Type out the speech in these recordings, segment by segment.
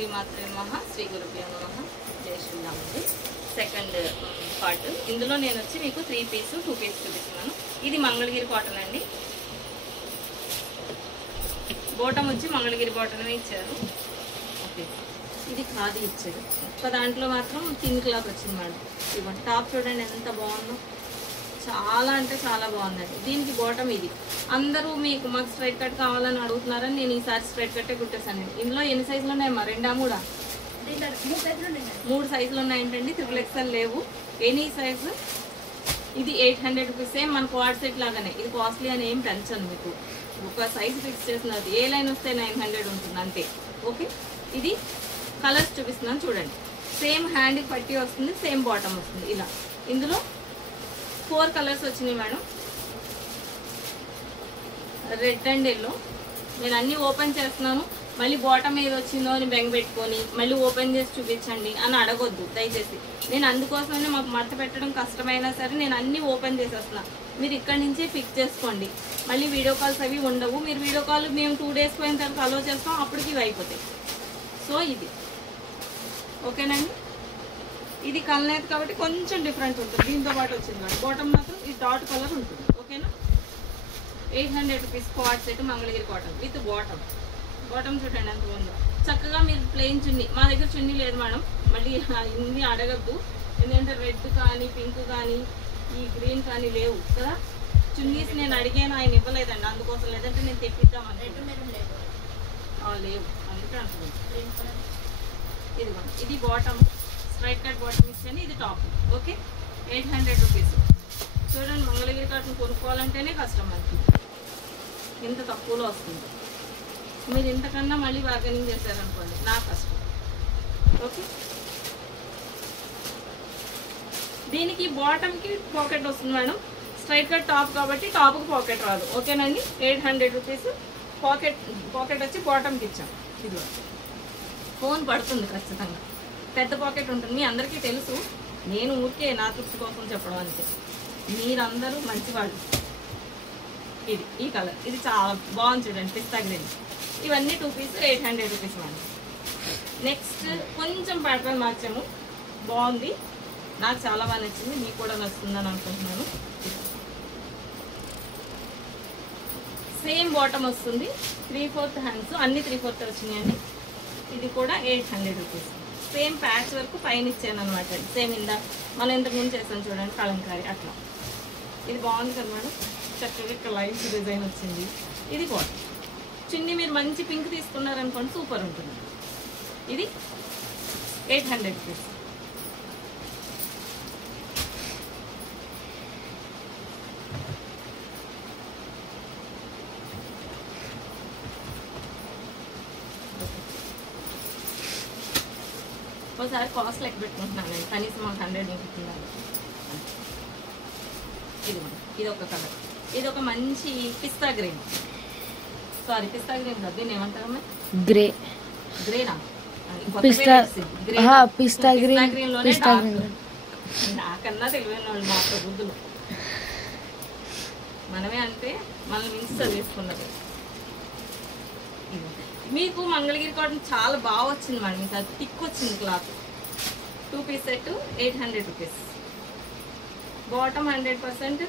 శ్రీమాత్రే నమః, శ్రీ గురుభ్యో నమః. జై శ్రీరామ్ అండి. Second part. ఇందులో నేను వచ్చి మీకు 3 పీస్ 2 పీస్ చూపిస్తున్నాను. ఇది మంగళగిరి కాటన్ అండి. బాటమ్ వచ్చి మంగళగిరి బాటమ్ ఇచ్చారు. ఓకే, ఇది ఖాదీ ఇచ్చారు. ఒక్క దాంట్లో మాత్రం థిన్ క్లాత్ వచ్చింది మేడం. ఇవ్వండి, టాప్ చూడండి ఎంత బాగుందో, చాలా అంటే చాలా బాగుందండి. దీనికి బాటమ్ ఇది. అందరూ మీకు మాకు స్ట్రైట్ కట్ కావాలని అడుగుతున్నారని నేను ఈసారి స్ట్రైట్ కట్టే కుట్టేసానండి. ఇందులో ఎన్ని సైజులు ఉన్నాయమ్మా? 2 3 3 సైజులు ఉన్నాయంటండి. XXL లేవు, ఎనీ సైజు. ఇది 800 రూపీస్. సేమ్ మన క్వాడ్ సెట్ లాగానే. ఇది కాస్ట్లీ అని ఏం పెంచను, మీకు ఒక సైజు ఫిక్స్ చేసినది. ఏ లైన్ వస్తే 900 ఉంటుంది అంతే. ఓకే, ఇది కలర్స్ చూపిస్తున్నాను చూడండి. సేమ్ హ్యాండ్కి పట్టి వస్తుంది, సేమ్ బాటమ్ వస్తుంది. ఇలా ఇందులో 4 కలర్స్ వచ్చినాయి మేడం. Red and yellow. నేను అన్నీ ఓపెన్ చేస్తున్నాను. మళ్ళీ బాటమ్ ఏది వచ్చిందో అని బెంగ పెట్టుకొని మళ్ళీ ఓపెన్ చేసి చూపించండి అని అడగొద్దు దయచేసి. నేను అందుకోసమే మాకు మడత పెట్టడం కష్టమైనా సరే నేను అన్నీ ఓపెన్ చేసేస్తున్నా. మీరు ఇక్కడి నుంచే ఫిక్స్ చేసుకోండి. మళ్ళీ వీడియో కాల్స్ అవి ఉండవు. మీరు వీడియో కాల్ మేము 2 డేస్ పోయిన తర్వాత అలో చేస్తాం, అప్పటికి ఇవి అయిపోతాయి. సో ఇది ఓకేనండి. ఇది కలనేది కాబట్టి కొంచెం డిఫరెంట్ ఉంటుంది. దీంతో పాటు వచ్చింది మేడం. బాటమ్ మాత్రం ఈ డాట్ కలర్ ఉంటుంది. ఓకేనా. 800 rupees quad set Mangalagiri cotton with bottom. Bottom చూడండి ఎంత ఉందో. చక్కగా మీరు ప్లెయిన్ చున్నీ, మా దగ్గర చున్నీ లేదు మేడం, మళ్ళీ ఇన్ని అడగద్దు. ఎందుకంటే రెడ్ కానీ పింక్ కానీ ఈ గ్రీన్ కానీ లేవు కదా. చున్నీస్ నేను అడిగాను, ఆయన ఇవ్వలేదండి. అందుకోసం లేదంటే నేను తెప్పిద్దామని. లేవు, అందుకే అంటున్నాను. ఇదిగోండి, ఇది బాటమ్ స్ట్రైట్ కట్ బాటమ్ ఇచ్చాను. ఇది టాప్. Okay, 800 rupees. చూడండి, మంగళగిరి కాటన్ కొనుక్కోవాలంటేనే కష్టం మనకి. ఇంత తక్కువలో వస్తుంది. మీరు ఇంతకన్నా మళ్ళీ బార్గెనింగ్ చేశారనుకోండి నా కష్టం. ఓకే, దీనికి బాటమ్కి పాకెట్ వస్తుంది మేడం. స్ట్రైట్ కట్ టాప్ కాబట్టి టాప్కి పాకెట్ రాదు. ఓకేనండి. 800 రూపీస్. పాకెట్ వచ్చి బాటమ్కి ఇచ్చాం. ఇది ఫోన్ పడుతుంది ఖచ్చితంగా. పెద్ద పాకెట్ ఉంటుంది, మీ అందరికీ తెలుసు. నేను ఊరికే నా తృప్తి కోసం చెప్పడం అంతే. మీరందరూ మంచివాళ్ళు. ఇది ఈ కలర్, ఇది చాలా బాగుంది చూడండి, పిస్తా గ్రీన్. ఇవన్నీ 2 పీస్ 800 రూపీస్ మేడం. నెక్స్ట్ కొంచెం ప్యాటర్న్ మార్చాము, బాగుంది, నాకు చాలా బాగా నచ్చింది. మీకు కూడా నచ్చుతుందని అనుకుంటున్నాను. సేమ్ బాటమ్ వస్తుంది, 3/4 హ్యాండ్స్, అన్ని 3/4 వచ్చినాయండి. ఇది కూడా 800 రూపీస్. సేమ్ ప్యాచ్ వరకు పైన ఇచ్చాను అనమాట. సేమ్ మనం ఇంతకుముందు చేసాను చూడండి, కలంకారీ అట్లా. ఇది బాగుంది కదా మేడం, చక్కగా ఇక్కడ లైన్స్ డిజైన్ వచ్చింది. ఇది బాగుంది. చున్నీ మీరు మంచి పింక్ తీసుకున్నారనుకోండి సూపర్ ఉంటుంది. ఇది 800 రూపీస్. ఒకసారి కాస్ట్ లెక్క పెట్టుకుంటున్నాను, కనీసం మాకు 100 ఉంటున్నారు. ఇది ఒక కలర్. ఇది ఒక మంచి పిస్తా గ్రీన్. సారీ, పిస్తా గ్రీన్ కాదు, దీన్ని ఏమంటారమ్మా? గ్రేనా? పిస్తా గ్రీన్ లోనే నాకన్నా తెలివైన వాళ్ళు మా ప్రబుద్ధులు. మనమే అంటే మనల్ని మించి చదివేసుకున్నది. మీకు మంగళగిరి కాటన్ చాలా బాగా వచ్చింది మేడం. మీకు అది థిక్ వచ్చింది cloth. 2 piece set 800 rupees. Bottom 100%.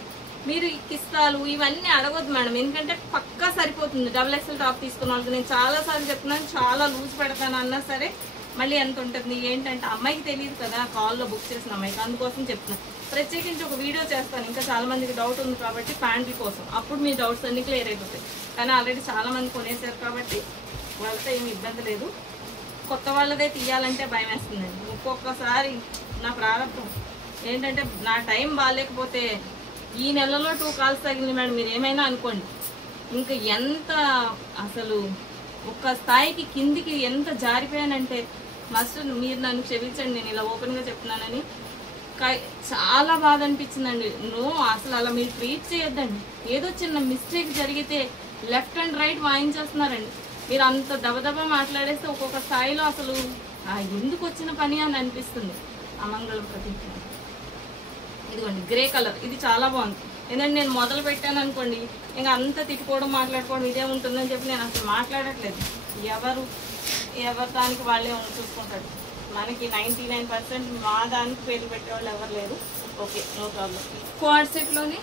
మీరు కిస్తాలు ఇవన్నీ అడగొద్దు మేడం, ఎందుకంటే పక్కా సరిపోతుంది. XXL టాప్ తీసుకున్న వాళ్ళకి నేను చాలాసార్లు చెప్తున్నాను, చాలా లూజ్ పెడతాను అన్నా సరే మళ్ళీ ఎంత ఉంటుంది ఏంటంటే అమ్మాయికి తెలియదు కదా, కాల్లో బుక్ చేసిన అమ్మాయికి. అందుకోసం చెప్తున్నాను. ప్రత్యేకించి ఒక వీడియో చేస్తాను, ఇంకా చాలా మందికి డౌట్ ఉంది కాబట్టి ప్యాంట్ల కోసం. అప్పుడు మీ డౌట్స్ అన్ని క్లియర్ అయిపోతాయి. కానీ ఆల్రెడీ చాలా మంది కొనేసారు కాబట్టి వాళ్ళతో ఏమి ఇబ్బంది లేదు. కొత్త వాళ్ళదే తీయాలంటే భయం వేస్తుందండి. ఒక్కొక్కసారి నా ప్రారంభం ఏంటంటే నా టైం బాగాలేకపోతే ఈ నెలలో 2 కాల్స్ తగిలింది మేడం, మీరు ఏమైనా అనుకోండి. ఇంకా ఎంత అసలు ఒక్క స్థాయికి కిందికి ఎంత జారిపోయానంటే మస్ట్ మీరు నన్ను క్షమించండి, నేను ఇలా ఓపెన్గా చెప్తున్నానని. చాలా బాధ అనిపించిందండి. అసలు అలా మీరు ట్రీట్ చేయొద్దండి. ఏదో చిన్న మిస్టేక్ జరిగితే లెఫ్ట్ అండ్ రైట్ వాయించేస్తున్నారండి. మీరు అంత దబదబా మాట్లాడేస్తే ఒక్కొక్క స్థాయిలో అసలు ఎందుకు వచ్చిన పని అని అనిపిస్తుంది. అమంగళం ప్రతీక. ఇదిగోండి గ్రే కలర్, ఇది చాలా బాగుంది. ఎందుకంటే నేను మొదలు పెట్టాను అనుకోండి, ఇంకా అంతా తిట్టుకోవడం మాట్లాడుకోవడం ఇదే ఉంటుందని చెప్పి నేను అసలు మాట్లాడట్లేదు. ఎవరు ఎవరి దానికి వాళ్ళే చూసుకుంటారు. మనకి 99% మా దానికి పేరు పెట్టేవాళ్ళు ఎవరు లేరు. Okay, no problem. క్వాడ్ సెట్లోనే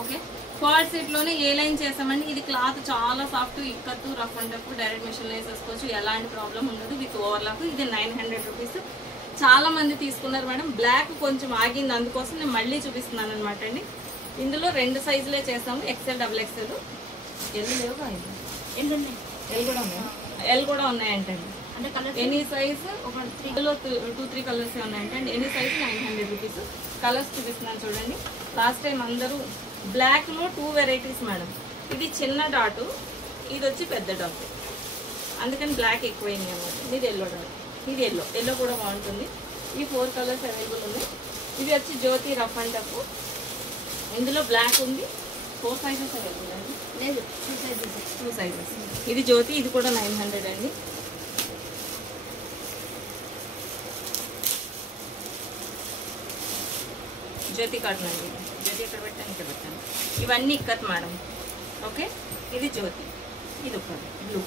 ఓకే క్వాడ్ సెట్లోనే ఏ లైన్ చేసామండి. ఇది క్లాత్ చాలా soft, ikat, rough and tough, direct మిషన్లో వేసేసుకోవచ్చు, ఎలాంటి ప్రాబ్లం ఉండదు. With overlock. ఇది 900 రూపీస్. చాలా మంది తీసుకున్నారు మేడం. బ్లాక్ కొంచెం ఆగింది, అందుకోసం నేను మళ్ళీ చూపిస్తున్నాను అనమాట అండి. ఇందులో 2 సైజులే చేసాము, XL, XXL. ఎల్ లేవుగా, ఎల్ కూడా ఉన్నాయి, ఎల్ కూడా ఉన్నాయంటండి. ఎనీ సైజ్ ఒక 2-3 కలర్స్ ఉన్నాయంటండి. Any size 900 rupees. కలర్స్ చూపిస్తున్నాను చూడండి. లాస్ట్ టైం అందరూ బ్లాక్లో 2 వెరైటీస్ మేడం. ఇది చిన్న డాటు, ఇది వచ్చి పెద్ద డాట్, అందుకని బ్లాక్ ఎక్కువైంది అనమాట. ఇది ఎల్లో డాట్, ఇది ఎల్లో కూడా బాగుంటుంది. ఈ 4 కలర్స్ అవైలబుల్ ఉన్నాయి. ఇది వచ్చి జ్యోతి రఫ్ అండ్ టఫ్. ఇందులో బ్లాక్ ఉంది. 4 సైజెస్ అవైలబుల్ అండి. లేదు, 2 సైజెస్. ఇది జ్యోతి, ఇది కూడా 900 అండి. జ్యోతి కాటన్ అండి. జ్యోతి ఎక్కడ పెట్టాను, ఇక్కడ పెట్టాను. ఇవన్నీ ఇక్కత్ మేడం. ఓకే, ఇది జ్యోతి, ఇది ఒక బ్లూ.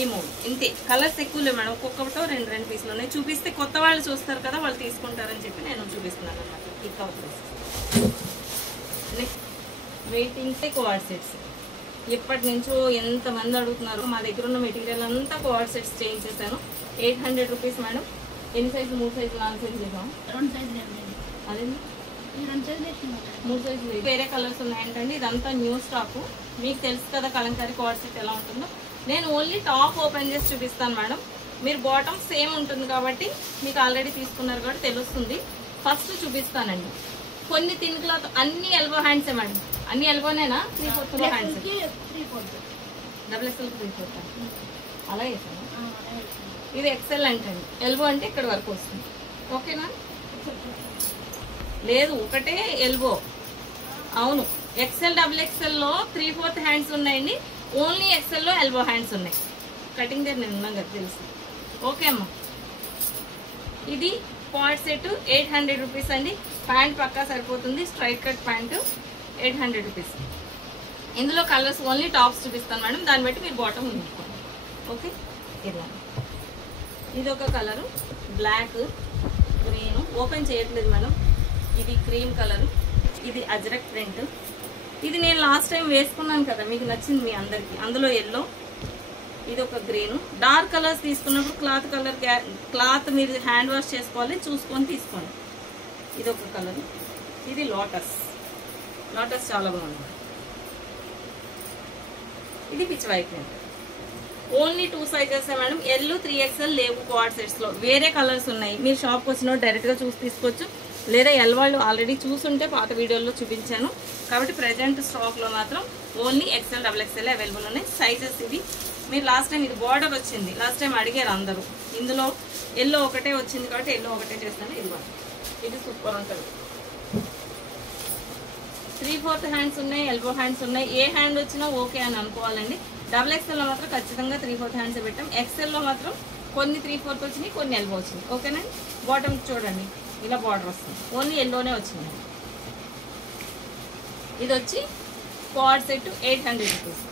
ఈ 3 ఇంతే. కలర్స్ ఎక్కువ లేవు మేడం, ఒక్కొక్కటో 2 పీసులు ఉన్నాయి. చూపిస్తే కొత్త వాళ్ళు చూస్తారు కదా, వాళ్ళు తీసుకుంటారని చెప్పి నేను చూపిస్తున్నాను అనమాట. ఈ cover next waitings co-ord sets. ఎప్పటి నుంచో ఎంతమంది అడుగుతున్నారు. మా దగ్గర ఉన్న మెటీరియల్ అంతా కోఆర్డ్ సెట్స్ చేయించేసాను. 800 rupees madam. ఎన్ని సైజులు? 3 సైజులు, 4 సైజులు చేసాము. 2 సైజులు అదేండి, 3 సైజులు. వేరే కలర్స్ ఉన్నాయంటండి. ఇదంతా న్యూ స్టాక్. మీకు తెలుసు కదా కలంకారీ కోఆర్డ్ సెట్ ఎలా ఉంటుందో. నేను ఓన్లీ టాప్ ఓపెన్ చేసి చూపిస్తాను మేడం. మీరు బాటమ్ సేమ్ ఉంటుంది కాబట్టి మీకు ఆల్రెడీ తీసుకున్నారు కాబట్టి తెలుస్తుంది. ఫస్ట్ చూపిస్తానండి. కొన్ని థిన్ క్లాత్, అన్ని ఎల్బో హ్యాండ్సే మేడం. అన్ని ఎల్బోనేనా? 3/4 హ్యాండ్స్, XXL 3/4 అలా వేసాను. ఇది XL అంటండి. ఎల్బో అంటే ఇక్కడ వరకు వస్తుంది. ఓకేనా? లేదు, ఒకటే ఎల్బో. అవును, XL, XXLలో 3/4 హ్యాండ్స్ ఉన్నాయండి. ఓన్లీ XLలో ఎల్బో హ్యాండ్స్ ఉన్నాయి. కటింగ్ దగ్గర నేను ఉన్నాం కదా, తెలుసు. ఓకే అమ్మా. ఇది క్వాడ్ సెట్ 800 రూపీస్ అండి. ప్యాంట్ పక్కా సరిపోతుంది. Straight cut pant 800 rupees. ఇందులో కలర్స్ ఓన్లీ టాప్స్ చూపిస్తాను మేడం, దాన్ని బట్టి మీరు బాటమ్ ఉంచుకోండి. ఓకే, ఇలా ఇది ఒక కలరు, బ్లాక్, గ్రీన్. ఓపెన్ చేయట్లేదు మేడం. ఇది క్రీమ్ కలరు, ఇది అజ్రక్ ప్రింట్. ఇది నేను లాస్ట్ టైం వేసుకున్నాను కదా, మీకు నచ్చింది మీ అందరికి. అందులో ఎల్లో, ఇది ఒక గ్రీన్. డార్క్ కలర్స్ తీసుకున్నప్పుడు క్లాత్ మీరు హ్యాండ్ వాష్ చేసుకోవాలి, చూసుకొని తీసుకోండి. ఇది ఒక కలర్. ఇది లోటస్ చాలా బాగుంది. ఇది pitch white. Only 2 sizes madam. L 3XL లేవు క్వాడ్ సెట్స్లో. వేరే కలర్స్ ఉన్నాయి. మీరు షాప్కి వచ్చినప్పుడు డైరెక్ట్గా చూసి తీసుకోవచ్చు, లేదా ఎల్ వాళ్ళు ఆల్రెడీ చూసుంటే పాత వీడియోలో చూపించాను కాబట్టి ప్రజెంట్ స్టాక్లో మాత్రం ఓన్లీ XL, XXL అవైలబుల్ ఉన్నాయి. సైజెస్ ఇది. మీరు లాస్ట్ టైం ఇది బార్డర్ వచ్చింది, లాస్ట్ టైం అడిగారు అందరూ. ఇందులో ఎల్లో ఒకటే వచ్చింది కాబట్టి ఎల్లో ఒకటే చేస్తాను. ఇది సూపర్ ఉంటుంది. 3/4 హ్యాండ్స్ ఉన్నాయి, ఎల్బో హ్యాండ్స్ ఉన్నాయి. ఏ హ్యాండ్ వచ్చినా ఓకే అని అనుకోవాలండి. XXLలో మాత్రం ఖచ్చితంగా 3/4 హ్యాండ్స్ పెట్టాం. XLలో మాత్రం కొన్ని 3/4 వచ్చినాయి, కొన్ని ఎల్బో వచ్చినాయి. ఓకేనండి. బాటమ్ చూడండి, ఇలా బార్డర్ వస్తుంది. ఓన్లీ ఎల్లోనే వచ్చింది. ఇది వచ్చి క్వాడ్ సెట్ 800 రూపీస్.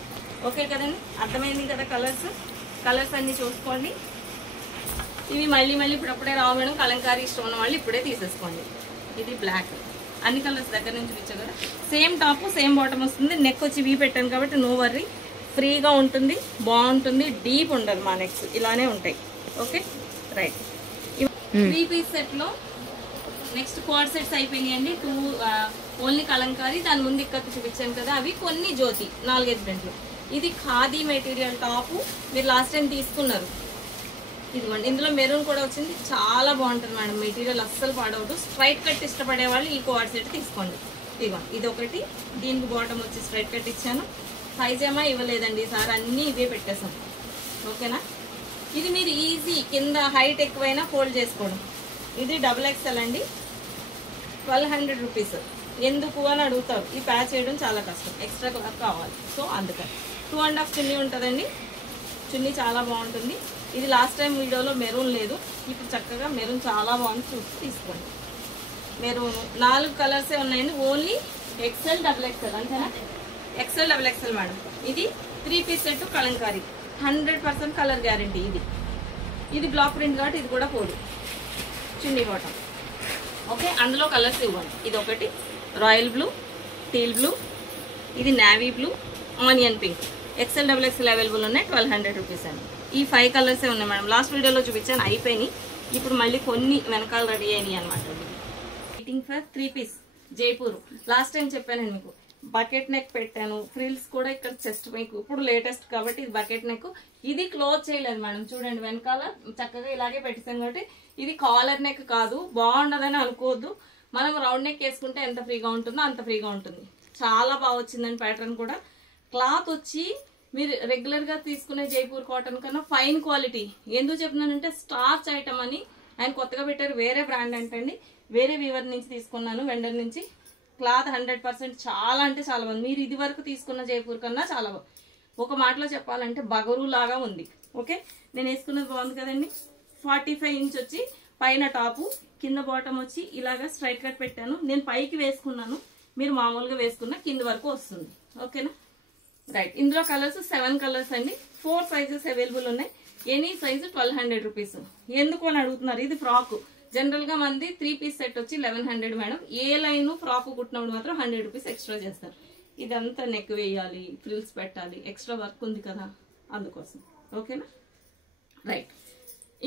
ఓకే కదండి, అర్థమైంది కదా. కలర్స్ అన్నీ చూసుకోండి. ఇవి మళ్ళీ ఇప్పుడప్పుడే రావు మేడం. కలంకారీ ఇష్టం ఉన్న వాళ్ళు ఇప్పుడే తీసేసుకోండి. ఇది బ్లాక్. అన్ని కలర్స్ దగ్గర నుంచి చూపించారు కదా. సేమ్ టాప్ సేమ్ బాటమ్ వస్తుంది. నెక్ వచ్చి వీ పెట్టాను కాబట్టి నో వర్రీ, ఫ్రీగా ఉంటుంది, బాగుంటుంది. డీప్ ఉండదు మా నెక్స్, ఇలానే ఉంటాయి. Okay right. 3 పీస్ సెట్లో నెక్స్ట్ క్వాడ్ సెట్స్ అయిపోయినాయండి. 2 ఓన్లీ కలంకారీ, దాని ముందు ఇక్కడ చూపించాను కదా, అవి కొన్ని జ్యోతి 4-5 ప్రింట్లు. ఇది ఖాదీ మెటీరియల్ టాపు, మీరు లాస్ట్ టైం తీసుకున్నారు. ఇదిగోండి, ఇందులో మెరూన్ కూడా వచ్చింది. చాలా బాగుంటుంది మేడం, మెటీరియల్ అస్సలు పాడవద్దు. స్ట్రైట్ కట్ ఇష్టపడే వాళ్ళు ఈ క్వాడ్ సెట్ తీసుకోండి. ఇదిగోండి, ఇది ఒకటి. దీనికి బాటమ్ వచ్చి స్ట్రైట్ కట్ ఇచ్చాను. పైజామా ఇవ్వలేదండి ఈసారి, అన్నీ ఇవే పెట్టేసాం. ఓకేనా. ఇది మీరు ఈజీ, కింద హైట్ ఎక్కువైనా ఫోల్డ్ చేసుకోవడం. ఇది XXL అండి. 1200 రూపీస్. ఎందుకు అని అడుగుతారు. ఈ ప్యాచ్ చేయడం చాలా కష్టం, ఎక్స్ట్రా క్లాత్ కావాలి. సో అందుకని 2.5 చున్నీ ఉంటుందండి. చున్నీ చాలా బాగుంటుంది. ఇది లాస్ట్ టైం వీడియోలో మెరూన్ లేదు, ఇప్పుడు చక్కగా మెరూన్ చాలా బాగుంది, చూసి తీసుకోండి. మెరూన్ 4 కలర్సే ఉన్నాయండి. ఓన్లీ XL, XXL అంతేనా? XL, XXL madam. ఇది 3 piece set Kalamkari. 100% colour guarantee. ఇది బ్లాక్ ప్రింట్ కాబట్టి ఇది కూడా పోదు. చున్నీ బాటమ్. ఓకే, అందులో కలర్స్ ఇవ్వండి. ఇది ఒకటి రాయల్ బ్లూ, టీల్ బ్లూ, ఇది navy blue, onion pink. XL XXL available ఉన్నాయి. 1200 రూపీస్ అండి. ఈ 5 కలర్సే ఉన్నాయి మేడం. లాస్ట్ వీడియోలో చూపించాను, అయిపోయినాయి. ఇప్పుడు మళ్ళీ కొన్ని వెనకాల రెడీ అయినాయి అనమాట. Fitting for 3 piece Jaipur. Last time చెప్పానండి మీకు, బకెట్ నెక్ పెట్టాను. ఫ్రిల్స్ కూడా ఇక్కడ చెస్ట్ మీకు ఇప్పుడు లేటెస్ట్ కాబట్టి ఇది బకెట్ నెక్. ఇది క్లోజ్ చేయలేదు మేడం. చూడండి వెనకాల చక్కగా ఇలాగే పెట్టేసాం కాబట్టి ఇది కాలర్ నెక్ కాదు. బాగుండదని అనుకోవద్దు. మనం రౌండ్ నెక్ వేసుకుంటే ఎంత ఫ్రీగా ఉంటుందో అంత ఫ్రీగా ఉంటుంది. చాలా బాగా వచ్చిందండి ప్యాటర్న్ కూడా. క్లాత్ వచ్చి మీరు రెగ్యులర్ గా తీసుకునే జైపూర్ కాటన్ కన్నా ఫైన్ క్వాలిటీ. ఎందుకు చెప్తున్నానంటే స్టార్చ్ ఐటమ్ అని ఆయన కొత్తగా పెట్టారు. వేరే బ్రాండ్ అంటండి, వేరే వీవర్ నుంచి తీసుకున్నాను, వెండర్ నుంచి. క్లాత్ 100% చాలా అంటే చాలా బాగుంది. మీరు ఇది వరకు తీసుకున్న జైపూర్ కన్నా చాలా బాగుంది. ఒక మాటలో చెప్పాలంటే బగరు లాగా ఉంది. ఓకే, నేను వేసుకున్నది బాగుంది కదండి. 45 ఇంచ్ వచ్చి పైన టాపు, కింద బాటమ్ వచ్చి ఇలాగా స్ట్రైట్ కట్ పెట్టాను. నేను పైకి వేసుకున్నాను, మీరు మామూలుగా వేసుకున్న కింద వరకు వస్తుంది. ఓకేనా, రైట్. ఇందులో కలర్స్ 7 కలర్స్ అండి. 4 సైజెస్ అవైలబుల్ ఉన్నాయి. Any size 1200 rupees. ఎందుకు అని అడుగుతున్నారు. ఇది ఫ్రాక్. జనరల్ గా మంది 3 పీస్ సెట్ వచ్చి 1100 మేడం. ఏ లైన్ ఫ్రాక్ కుట్టినప్పుడు మాత్రం 100 రూపీస్ ఎక్స్ట్రా చేస్తారు. ఇదంతా నెక్ వేయాలి, ఫ్రిల్స్ పెట్టాలి, ఎక్స్ట్రా వర్క్ ఉంది కదా, అందుకోసం. ఓకేనా, రైట్.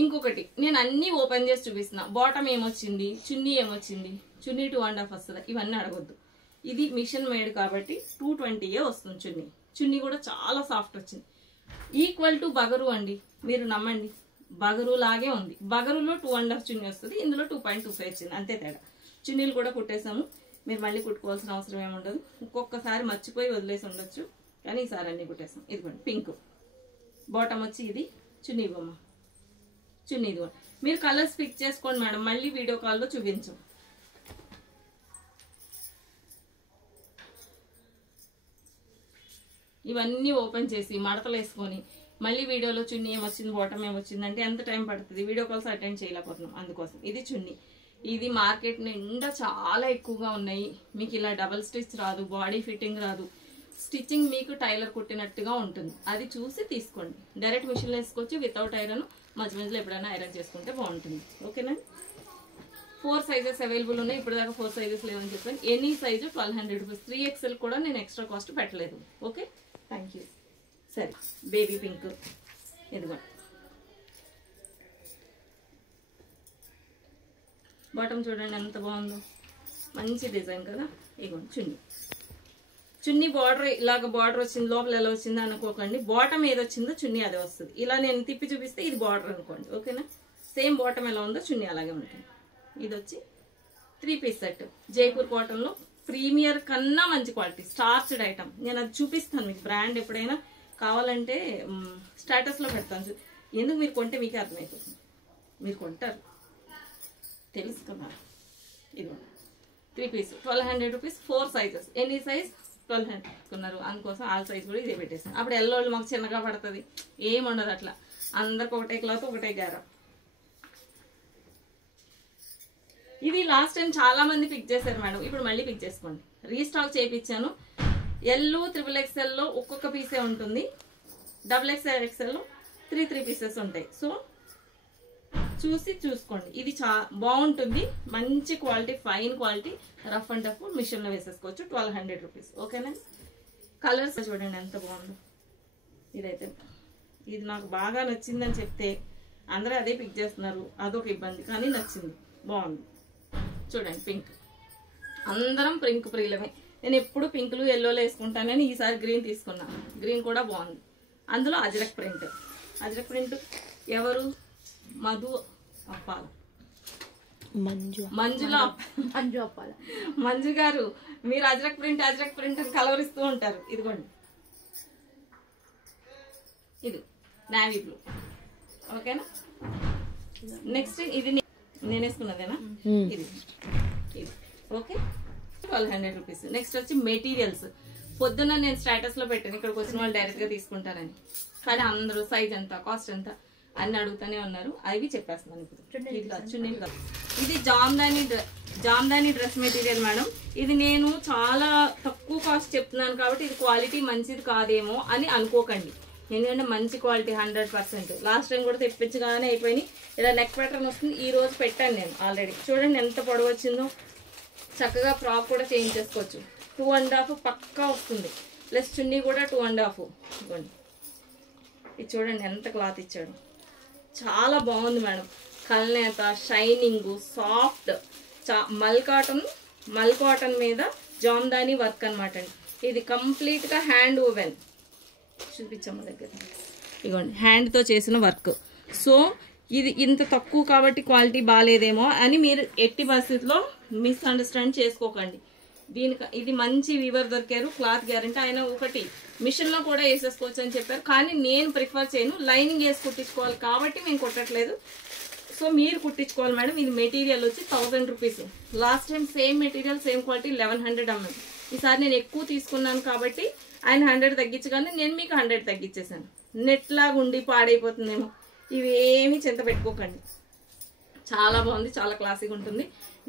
ఇంకొకటి నేను అన్ని ఓపెన్ చేసి చూపిస్తున్నా. బాటమ్ ఏమొచ్చింది, చున్నీ ఏమొచ్చింది, చున్నీ 2.5 వస్తుందా, ఇవన్నీ అడగొద్దు. ఇది మిషన్ మేడ్ కాబట్టి 220 వస్తుంది చున్నీ. చున్నీ కూడా చాలా సాఫ్ట్ వచ్చింది. ఈక్వల్ టు బగరు అండి, మీరు నమ్మండి, బగరు లాగే ఉంది. బగరులో 2.5 చున్నీ వస్తుంది, ఇందులో 2.25 వచ్చింది, అంతే తేడా. చున్నీలు కూడా కుట్టేసాము, మీరు మళ్ళీ కుట్టుకోవాల్సిన అవసరం ఏముండదు. ఒక్కొక్కసారి మర్చిపోయి వదిలేసి ఉండొచ్చు, కానీ ఈసారి అన్ని కుట్టేసాం. ఇదిగోండి పింక్ బాటమ్ వచ్చి, ఇది చున్నీ బొమ్మ. చున్నీ ఇదిగోండి. మీరు కలర్స్ పిక్ చేసుకోండి మేడం, మళ్ళీ వీడియో కాల్లో చూపించు. ఇవన్నీ ఓపెన్ చేసి మడతలు వేసుకొని మళ్ళీ వీడియోలో చున్నీ ఏమొచ్చింది, బాటమ్ ఏమొచ్చింది అంటే ఎంత టైం పడుతుంది. వీడియో కాల్స్ అటెండ్ చేయలేకపోతున్నాం, అందుకోసం. ఇది చున్నీ. ఇది మార్కెట్ నిండా చాలా ఎక్కువగా ఉన్నాయి. మీకు ఇలా డబల్ స్టిచ్ రాదు, బాడీ ఫిట్టింగ్ రాదు. స్టిచ్చింగ్ మీకు టైలర్ కుట్టినట్టుగా ఉంటుంది. అది చూసి తీసుకోండి. డైరెక్ట్ మిషన్లో వేసుకొచ్చి వితౌట్ ఐరన్ మధ్య మధ్యలో ఎప్పుడైనా ఐరన్ చేసుకుంటే బాగుంటుంది. ఓకేనండి. 4 సైజెస్ అవైలబుల్ ఉన్నాయి. ఇప్పుడు దాకా 4 సైజెస్ లేవని చెప్పాను. Any size 1200 rupees. 3XL కూడా నేను ఎక్స్ట్రా కాస్ట్ పెట్టలేదు. Okay, thank you. సరే, బేబీ పింక్ ఇదిగోండి. బాటమ్ చూడండి ఎంత బాగుందో, మంచి డిజైన్ కదా. ఇదిగోండి చున్నీ. చున్నీ బార్డర్ ఇలాగ బార్డర్ వచ్చింది, లోపల ఎలా వచ్చిందో అనుకోకండి. బాటమ్ ఏది వచ్చిందో చున్నీ అదే వస్తుంది. ఇలా నేను తిప్పి చూపిస్తే ఇది బార్డర్ అనుకోండి. ఓకేనా, సేమ్ బాటమ్ ఎలా ఉందో చున్నీ అలాగే ఉంటుంది. ఇది వచ్చి 3 పీస్ సెట్ జైపూర్ కాటన్ లో ప్రీమియర్ కన్నా మంచి క్వాలిటీ స్టార్చ్డ్ ఐటమ్. నేను అది చూపిస్తాను మీకు. బ్రాండ్ ఎప్పుడైనా కావాలంటే స్టేటస్ లో పెడతాను. ఎందుకు మీరు కొంటే మీకే అర్థమైపోతుంది. మీరు కొంటారు, తెలుసు కదా. ఇది 3 piece 1200 rupees. 4 sizes. Any size 1200 కొన్నారు, అందుకోసం ఆల్ సైజ్ కూడా ఇదే పెట్టేసాను. అప్పుడు ఎల్లోళ్ళు మాకు చిన్నగా పడుతుంది, ఏముండదు అట్లా. అందరికి ఒకటే క్లాత్, ఒకటే గారా. ఇది లాస్ట్ టైం చాలా మంది పిక్ చేశారు మేడం, ఇప్పుడు మళ్ళీ పిక్ చేసుకోండి. రీస్టాక్ చేయించాను. ఎల్ XXL లో ఒక్కొక్క పీసే ఉంటుంది. XXL లో 3 పీసెస్ ఉంటాయి. సో చూసి చూసుకోండి. ఇది బాగుంటుంది, మంచి quality, fine quality. Rough and tough machine లో వేసేసుకోవచ్చు. 1200 రూపీస్. ఓకేనా. కలర్స్ చూడండి ఎంత బాగుందో. ఇదైతే ఇది నాకు బాగా నచ్చిందని చెప్తే అందరూ అదే పిక్ చేస్తున్నారు, అదొక ఇబ్బంది, కానీ నచ్చింది, బాగుంది. చూడండి పింక్. అందరం పింక్ ప్రియులమే. నేను ఎప్పుడు పింకులు ఎల్లోలో వేసుకుంటానని ఈసారి గ్రీన్ తీసుకున్నాను. గ్రీన్ కూడా బాగుంది. అందులో అజ్రక్ ప్రింట్. అజ్రక్ ప్రింట్ ఎవరు? మధు అప్పాల, మంజు గారు. మీరు అజ్రక్ ప్రింట్ కలవరిస్తూ ఉంటారు. ఇదిగోండి, ఇది నావీ బ్లూ. ఓకేనా. నెక్స్ట్ ఇది నేను వేసుకున్నదేనా, ఇది ఇది. Okay, 1200 rupees. నెక్స్ట్ వచ్చి మెటీరియల్స్. పొద్దున్న నేను స్టేటస్ లో పెట్టాను, ఇక్కడికి వచ్చిన వాళ్ళు డైరెక్ట్ గా తీసుకుంటారని. కానీ అందరూ సైజ్ ఎంత, కాస్ట్ ఎంత అని అడుగుతూనే ఉన్నారు. అవి చెప్పేస్తున్నాను ఇప్పుడు. ఇది జామ్దాని డ్రెస్ మెటీరియల్ మేడం. ఇది నేను చాలా తక్కువ కాస్ట్ చెప్తున్నాను కాబట్టి ఇది క్వాలిటీ మంచిది కాదేమో అని అనుకోకండి. ఎందుకంటే మంచి క్వాలిటీ 100%. లాస్ట్ టైం కూడా తెప్పించగానే అయిపోయినాయి. ఇలా నెక్ ప్యాటర్న్ వస్తుంది. ఈ రోజు పెట్టాను నేను ఆల్రెడీ. చూడండి ఎంత పొడవు వచ్చిందో. చక్కగా ఫ్రాక్ కూడా చేంజ్ చేసుకోవచ్చు. 2.5 పక్కా వస్తుంది. ప్లస్ చున్నీ కూడా 2.5. ఇవ్వండి, ఇది చూడండి ఎంత క్లాత్ ఇచ్చాడు. చాలా బాగుంది మేడం. కల్నేత, షైనింగ్, సాఫ్ట్, మల్ కాటన్ మీద జామ్దాని వర్క్ అనమాట అండి. ఇది కంప్లీట్గా హ్యాండ్ ఓవెన్. చూపించమ్మ దగ్గర. ఇదిగోండి హ్యాండ్తో చేసిన వర్క్. సో ఇది ఇంత తక్కువ కాబట్టి క్వాలిటీ బాగాలేదేమో అని మీరు ఎట్టి పరిస్థితిలో మిస్అండర్స్టాండ్ చేసుకోకండి. ఇది మంచి వీవర్ దొరికారు. Cloth guarantee. ఆయన ఒకటి మిషన్లో కూడా వేసేసుకోవచ్చు అని చెప్పారు. కానీ నేను ప్రిఫర్ చేయను. లైనింగ్ వేసి కుట్టించుకోవాలి కాబట్టి మేము కుట్టట్లేదు. సో మీరు కుట్టించుకోవాలి మేడం. ఇది మెటీరియల్ వచ్చి 1000 rupees. Last time same material same quality 1100 అమ్మాను. ఈసారి నేను ఎక్కువ తీసుకున్నాను కాబట్టి ఆయన 100 తగ్గించగానే నేను మీకు 100 తగ్గించేసాను. నెట్ లాగా ఉండి పాడైపోతుందేమో. ఇవేమీ చింత పెట్టుకోకండి. చాలా బాగుంది. చాలా క్లాసిక్ ఉంటుంది.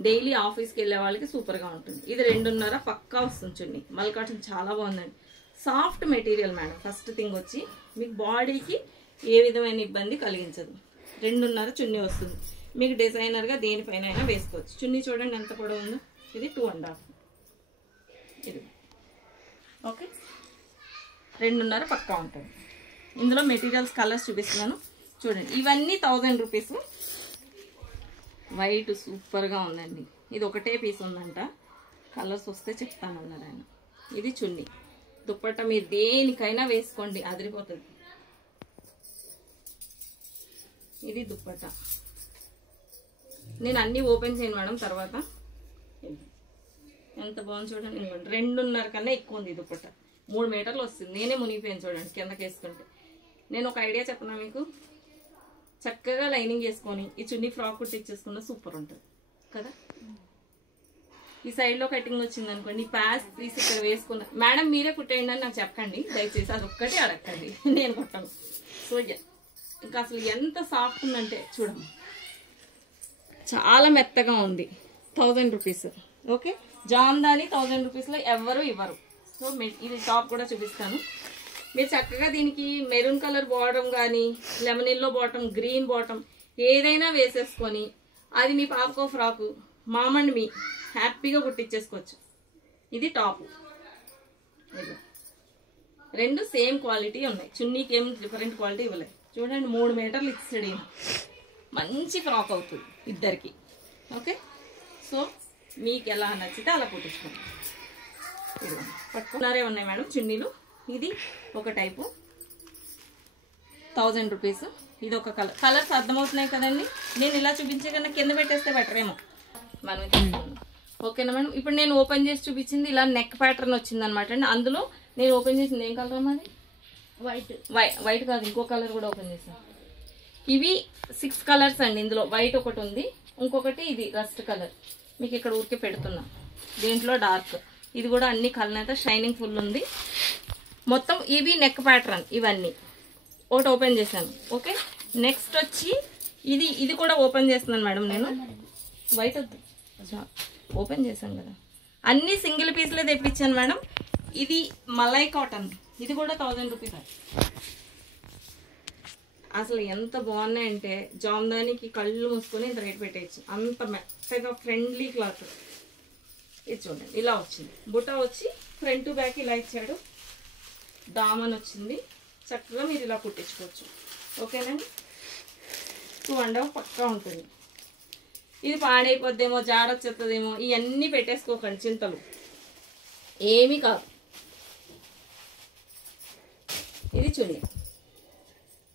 డైలీ ఆఫీస్కి వెళ్ళే వాళ్ళకి సూపర్గా ఉంటుంది. ఇది 2.5 పక్కా వస్తుంది చున్నీ. మల్ కాటన్ చాలా బాగుందండి. Soft material madam. First thing వచ్చి మీకు బాడీకి ఏ విధమైన ఇబ్బంది కలిగించదు. 2.5 చున్నీ వస్తుంది. మీకు డిజైనర్గా దేనిపైన అయినా వేసుకోవచ్చు. చున్నీ చూడండి ఎంత పొడవు ఉందో. ఇది 2.5. ఇది ఓకే. 2.5 పక్కా ఉంటుంది. ఇందులో మెటీరియల్స్ కలర్స్ చూపిస్తున్నాను చూడండి. ఇవన్నీ 1000 రూపీస్. వైట్ సూపర్గా ఉందండి. ఇది ఒకటే పీస్ ఉందంట. కలర్స్ వస్తే చెప్తానన్నారు ఆయన. ఇది చున్నీ. దుప్పట్టా మీరు దేనికైనా వేసుకోండి, అదిరిపోతుంది. ఇది దుప్పట్టా. నేను అన్నీ ఓపెన్ చేయను మేడం. తర్వాత ఎంత బాగుంది చూడండి. 2.5 కన్నా ఎక్కువ ఉంది దుప్పట్టా. 3 మీటర్లు వస్తుంది. నేనే మునిగిపోయాను చూడండి కిందకి వేసుకుంటే. నేను ఒక ఐడియా చెప్పనా మీకు. చక్కగా లైనింగ్ వేసుకొని ఈ చున్నీ ఫ్రాక్ కుట్టించేసుకున్న సూపర్ ఉంటుంది కదా. ఈ సైడ్లో కటింగ్ వచ్చింది అనుకోండి. ప్యాస్ తీసి ఇక్కడ వేసుకున్నా మేడం మీరే కుట్టేయండి అని నాకు చెప్పండి దయచేసి. అది ఒక్కటే అడగండి, నేను కుట్టాను. సో ఇంకా అసలు ఎంత సాఫ్ట్ ఉందంటే చూడము. చాలా మెత్తగా ఉంది. 1000 రూపీస్. ఓకే. జామ్దాని 1000 రూపీస్లో ఎవరు ఇవ్వరు. సో ఇది టాప్ కూడా చూపిస్తాను. మీరు చక్కగా దీనికి మెరూన్ కలర్ బాటమ్ కానీ, lemon yellow bottom, green bottom ఏదైనా వేసేసుకొని అది మీ పాపకో ఫ్రాకు మామండి మీ హ్యాపీగా కుట్టించేసుకోవచ్చు. ఇది టాప్. 2 సేమ్ క్వాలిటీ ఉన్నాయి. చున్నీకి ఏం డిఫరెంట్ క్వాలిటీ ఇవ్వలేదు. చూడండి 3 మీటర్లు ఇచ్చాడు. మంచి ఫ్రాక్ అవుతుంది ఇద్దరికి. ఓకే. సో మీకు ఎలా నచ్చితే అలా కుట్టించుకోండి. పట్టుకున్నారే ఉన్నాయి మేడం చున్నీలు. ఇది ఒక టైపు 1000 రూపీస్. ఇది ఒక కలర్. కలర్స్ అర్థమవుతున్నాయి కదండి. నేను ఇలా చూపించే కన్నా కింద పెట్టేస్తే బెటర్ ఏమో మనం. ఓకేనా మేడం. ఇప్పుడు నేను ఓపెన్ చేసి చూపించింది ఇలా నెక్ ప్యాటర్న్ వచ్చింది అనమాట అండి. అందులో నేను ఓపెన్ చేసింది ఏం కలర్ అమ్మా? వైట్ కాదు, ఇంకో కలర్ కూడా ఓపెన్ చేసాను. ఇవి 6 కలర్స్ అండి. ఇందులో వైట్ ఒకటి ఉంది, ఇంకొకటి ఇది రస్ట్ కలర్. మీకు ఇక్కడ ఊరికే పెడుతున్నా. దీంట్లో డార్క్. ఇది కూడా అన్ని కలర్ షైనింగ్ ఫుల్ ఉంది. మొత్తం ఇవి నెక్ ప్యాటర్న్. ఇవన్నీ ఒకటి ఓపెన్ చేశాను. ఓకే. నెక్స్ట్ వచ్చి ఇది కూడా ఓపెన్ చేస్తున్నాను మేడం. నేను వైట్ ఓపెన్ చేశాను కదా. అన్ని సింగిల్ పీస్లే తెప్పించాను మేడం. ఇది మలై కాటన్. ఇది కూడా 1000 రూపీస్. అసలు ఎంత బాగున్నాయంటే జామ్దానికి కళ్ళు మూసుకొని ఇంత రేట్ పెట్టేయచ్చు. అంత మెత్తగా ఫ్రెండ్లీ క్లాత్. ఇది చూడండి ఇలా వచ్చింది. బుట్ట వచ్చి ఫ్రంట్ టు బ్యాక్ ఇలా ఇచ్చాడు. దామన్ వచ్చింది. చక్కగా మీరు ఇలా కుట్టించుకోవచ్చు. ఓకేనండి. 2.5 పక్కా ఉంటుంది. ఇది పాడైపోద్దేమో, జాడొచ్చేస్తుందేమో ఇవన్నీ పెట్టేసుకోకండి చింతలు. ఏమీ కాదు. ఇది చున్నీ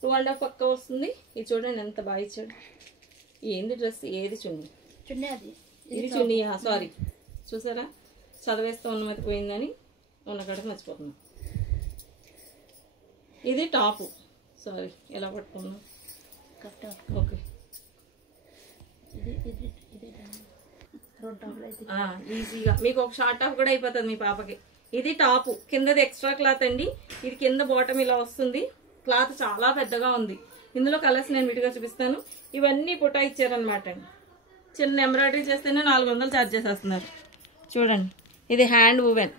2.5 పక్కా వస్తుంది. ఇది చూడండి ఎంత బాగా ఇచ్చాడు. ఏంది డ్రెస్, ఏది చున్నీ? ఇది చున్నీ. సారీ, చూసారా చదివేస్తే ఉన్నమతి పోయిందని ఉన్నకాడ మర్చిపోతున్నా. ఇది టాపు. సారీ ఎలా పట్టుకున్నా. ఓకే. ఈజీగా మీకు ఒక షార్ట్ టాప్ కూడా అయిపోతుంది మీ పాపకి. ఇది టాపు. కిందది ఎక్స్ట్రా క్లాత్ అండి. ఇది కింద బాటమ్ ఇలా వస్తుంది. క్లాత్ చాలా పెద్దగా ఉంది. ఇందులో కలర్స్ నేను విడిగా చూపిస్తాను. ఇవన్నీ పుటా ఇచ్చారనమాట అండి. చిన్న ఎంబ్రాయిడరీ చేస్తేనే 400 ఛార్జ్ చేసేస్తున్నారు. చూడండి ఇది హ్యాండ్ ఓవెన్.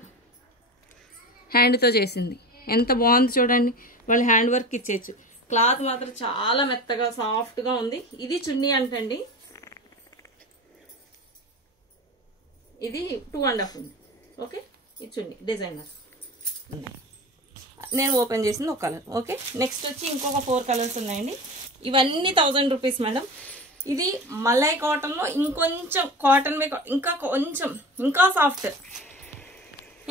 హ్యాండ్తో చేసింది. ఎంత బాగుంది చూడండి. వాళ్ళు హ్యాండ్ వర్క్ ఇచ్చేయచ్చు. క్లాత్ మాత్రం చాలా మెత్తగా సాఫ్ట్గా ఉంది. ఇది చున్నీ అంటండి, ఇది 2.5 ఉంది. ఓకే, ఇది చున్నీ డిజైనర్. నేను ఓపెన్ చేసింది ఒక కలర్. ఓకే, నెక్స్ట్ వచ్చి ఇంకొక 4 కలర్స్ ఉన్నాయండి. ఇవన్నీ 1000 రూపీస్ మేడం. ఇది మలై కాటన్లో ఇంకొంచెం కాటన్ ఇంకా కొంచెం ఇంకా సాఫ్ట్.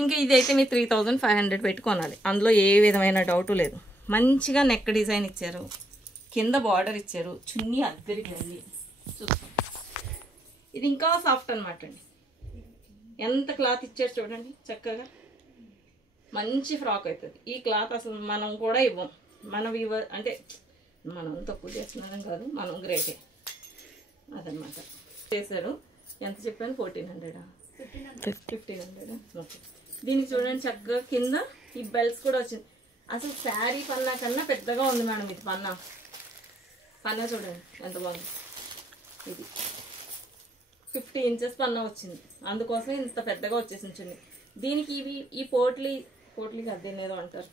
ఇంకా ఇదైతే మీరు 3500 పెట్టుకోనాలి, అందులో ఏ విధమైన డౌట్ లేదు. మంచిగా నెక్ డిజైన్ ఇచ్చారు, కింద బార్డర్ ఇచ్చారు, చున్నీ అద్దరికండి. ఇది ఇంకా సాఫ్ట్ అనమాట అండి. ఎంత క్లాత్ ఇచ్చారు చూడండి, చక్కగా మంచి ఫ్రాక్ అవుతుంది. ఈ క్లాత్ అసలు మనం కూడా ఇవ్వం, మనం అంటే మనం తక్కువ చేస్తున్నాం కాదు, మనం గ్రేటే అదనమాట. చేశారు. ఎంత చెప్పాను, 1400, 1500. ఓకే, దీనికి చూడండి చక్కగా కింద ఈ బెల్ట్స్ కూడా వచ్చింది. అసలు శారీ పన్నా కన్నా పెద్దగా ఉంది మేడం ఇది. పన్నా చూడండి ఎంత బాగుంది. ఇది 50 ఇంచెస్ పన్నా వచ్చింది, అందుకోసం ఇంత పెద్దగా వచ్చేసింది చున్నీ. దీనికి ఇవి ఈ పోట్లీ కాదు, ఏదో అంటారు,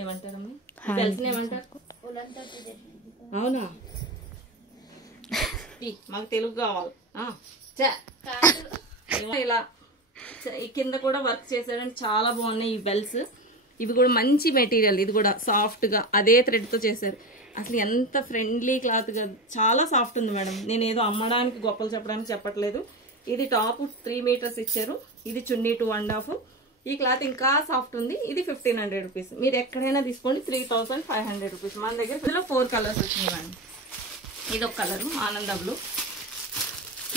ఏమంటారమ్మా తెలిసిన ఏమంటారు? అవునా, మాకు తెలుగు కావాలి. ఇలా ఈ కింద కూడా వర్క్ చేసాడంటే చాలా బాగున్నాయి ఈ బెల్ట్స్. ఇవి కూడా మంచి మెటీరియల్, ఇది కూడా సాఫ్ట్ గా అదే థ్రెడ్ తో చేశారు. అసలు ఎంత ఫ్రెండ్లీ క్లాత్ గా, చాలా సాఫ్ట్ ఉంది మేడం. నేను ఏదో అమ్మడానికి గొప్పలు చెప్పడానికి చెప్పట్లేదు. ఇది టాప్ 3 మీటర్స్ ఇచ్చారు, ఇది చున్నీ 2.5. ఈ క్లాత్ ఇంకా సాఫ్ట్ ఉంది. ఇది 1500 రూపీస్. మీరు ఎక్కడైనా తీసుకోండి, 3500 రూపీస్. మన దగ్గర ఇందులో 4 కలర్స్ వచ్చినాయి మేడం. ఇది ఒక కలరు ఆనంద బ్లూ.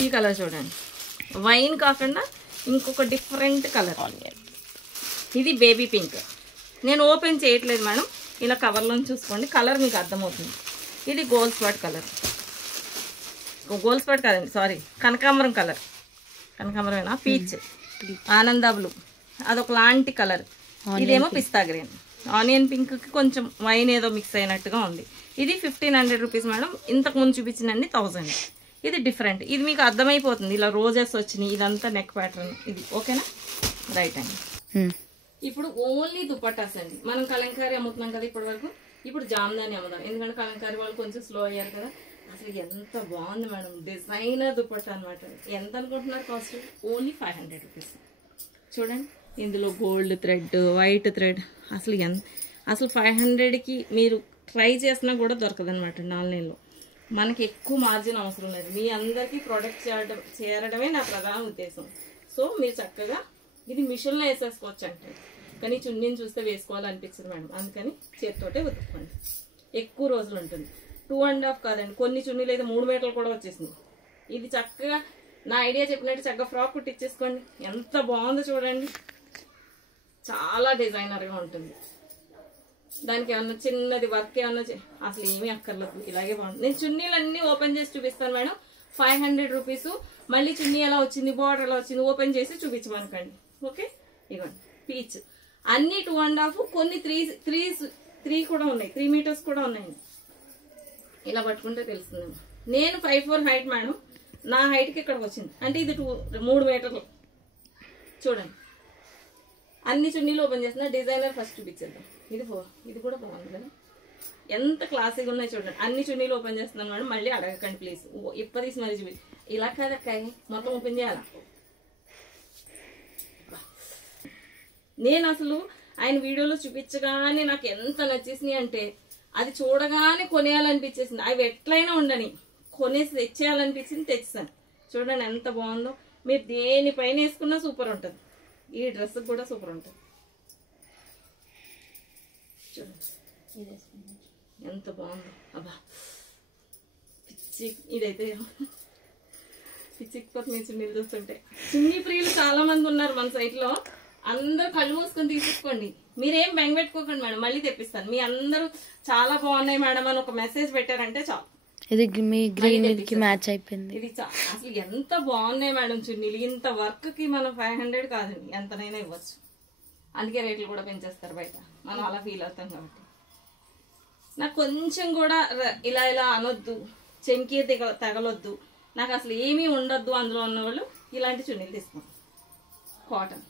ఈ కలర్ చూడండి, వైన్ కాకుండా ఇంకొక డిఫరెంట్ కలర్. ఇది బేబీ పింక్. నేను ఓపెన్ చేయట్లేదు మేడం, ఇలా కవర్లో చూసుకోండి, కలర్ మీకు అర్థమవుతుంది. ఇది gold spot colour, gold spot కాదండి, సారీ, కనకాంబరం కలర్. కనకాంబరమేనా? పీచ్. ఆనంద బ్లూ అదొక లాంటి కలర్. ఇదేమో పిస్తా గ్రీన్. ఆనియన్ పింక్ కి కొంచెం వైన్ ఏదో మిక్స్ అయినట్టుగా ఉంది. ఇది 1500 రూపీస్ మేడం. ఇంతకు ముందు చూపించిందండి 1000. ఇది డిఫరెంట్, ఇది మీకు అర్థమైపోతుంది. ఇలా రోజెస్ వచ్చినాయి, ఇదంతా నెక్ ప్యాటర్న్. ఇది ఓకేనా? రైట్ అండి. ఇప్పుడు ఓన్లీ దుపట్టాస్ అండి. మనం కలంకారీ అమ్ముతున్నాం కదా ఇప్పటి వరకు, ఇప్పుడు జామ్దాని అమ్ముదాం. ఎందుకంటే కలంకారీ వాళ్ళు కొంచెం స్లో అయ్యారు కదా. అసలు ఎంత బాగుంది మేడం, డిజైనర్ దుపట్టా అనమాట. ఎంత అనుకుంటున్నారు కాస్ట్? Only 500 rupees. చూడండి, ఇందులో గోల్డ్ థ్రెడ్, వైట్ థ్రెడ్. అసలు 500కి మీరు ట్రై చేసినా కూడా దొరకదు అనమాట ఆన్లైన్లో. మనకి ఎక్కువ మార్జిన్ అవసరం లేదు. మీ అందరికీ ప్రోడక్ట్ చేరడమే నా ప్రధాన ఉద్దేశం. సో మీరు చక్కగా ఇది మిషన్లో వేసేసుకోవచ్చు అంటే, కానీ చున్నీని చూస్తే వేసుకోవాలనిపించదు మేడం, అందుకని చేతితోటే ఉతుక్కోండి. ఎక్కువ రోజులు ఉంటుంది. 2.5 కాదండి, కొన్ని చున్నీలు అయితే 3 మీటర్లు కూడా వచ్చేసింది. ఇది చక్కగా నా ఐడియా చెప్పినట్టు చక్కగా ఫ్రాక్ కుట్టించేసుకోండి. ఎంత బాగుందో చూడండి, చాలా డిజైనర్గా ఉంటుంది. దానికి ఏమన్నా చిన్నది వర్క్ ఏమన్నా అసలు ఏమీ అక్కర్లేదు, ఇలాగే బాగుంటుంది. నేను చున్నీలన్నీ ఓపెన్ చేసి చూపిస్తాను మేడం. 500 రూపీస్. మళ్ళీ చున్నీ ఎలా వచ్చింది, బార్డర్ ఎలా వచ్చింది ఓపెన్ చేసి చూపించమనకండి. ఓకే, ఇవ్వండి. పీచ్ అన్ని 2.5, కొన్ని 3 కూడా ఉన్నాయి, 3 మీటర్స్ కూడా ఉన్నాయండి. ఇలా పట్టుకుంటే తెలుస్తుంది. నేను 5'4" హైట్ మేడం, నా హైట్కి ఇక్కడికి వచ్చింది అంటే ఇది 3 మీటర్లు. చూడండి, అన్ని చున్నీలు ఓపెన్ చేస్తున్నా. డిజైనర్ ఫస్ట్ చూపించేద్దాం. ఇది కూడా బాగుంది కదా, ఎంత క్లాసీగా ఉన్నాయి చూడండి. అన్ని చున్నీలు ఓపెన్ చేస్తున్నాను మేడం, మళ్ళీ అడగకండి ప్లీజ్. ఇప్పదీసి మరి చూపి, ఇలా కాదక్కాయ మొత్తం ఓపెన్ చేయాలా? నేను అసలు ఆయన వీడియోలో చూపించగానే నాకు ఎంత నచ్చేసినాయి అంటే, అది చూడగానే కొనేయాలనిపించేసింది. అవి ఎట్లయినా ఉండని కొనేసి తెచ్చేయాలనిపించింది, తెచ్చేసాను. చూడండి ఎంత బాగుందో. మీరు దేనిపైన వేసుకున్నా సూపర్ ఉంటుంది. ఈ డ్రెస్ కూడా సూపర్ ఉంటుంది. చూడండి ఎంత బాగుందో. అబ్బా పిచ్చి, ఇదైతే పిచ్చిపోతే మీ చున్నీలు చూస్తుంటే. చున్నీ ప్రియులు చాలా మంది ఉన్నారు మన సైట్ లో. అందరూ కళ్ళు మూసుకొని తీసుకోండి, మీరేం బెంగ పెట్టుకోకండి మేడం, మళ్ళీ తెప్పిస్తాను. మీ అందరూ చాలా బాగున్నాయి మేడం అని ఒక మెసేజ్ పెట్టారంటే చాలు. ఇది మీ గ్రీన్ కి మ్యాచ్ అయిపోయింది. ఇది అసలు ఎంత బాగున్నాయి మేడం చున్నీలు. ఇంత వర్క్ కి మనం 500 కాదండి, ఎంతనైనా ఇవ్వచ్చు. అందుకే రేట్లు కూడా పెంచేస్తారు బయట, మనం అలా ఫీల్ అవుతాం కాబట్టి. నాకు కొంచెం కూడా ఇలా అనొద్దు, చెంకి తగలొద్దు, నాకు అసలు ఏమీ ఉండొద్దు అందులో ఉన్నవాళ్ళు ఇలాంటి చున్నీలు తీసుకోండి. Cotton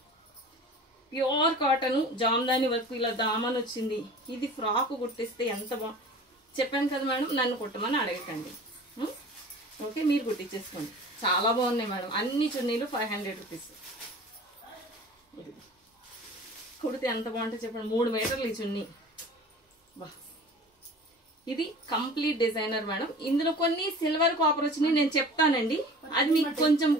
pure cotton Jamdani work ఇలా దామన్ వచ్చింది. ఇది ఫ్రాక్ కుట్టిస్తే ఎంత చెప్పాను కదా మేడం, నన్ను కుట్టమని అడగకండి. ఓకే, మీరు కుట్టించేసుకోండి. చాలా బాగున్నాయి మేడం. అన్ని చున్నీలు 500 రూపీస్. కుడితే ఎంత బాగుంటుంది చెప్పండి. 3 మీటర్లు ఈ చున్నీ. బా, ఇది కంప్లీట్ డిజైనర్ మేడం. ఇందులో కొన్ని సిల్వర్ కాపర్ వచ్చినాయి, నేను చెప్తానండి. అది మీకు కొంచెం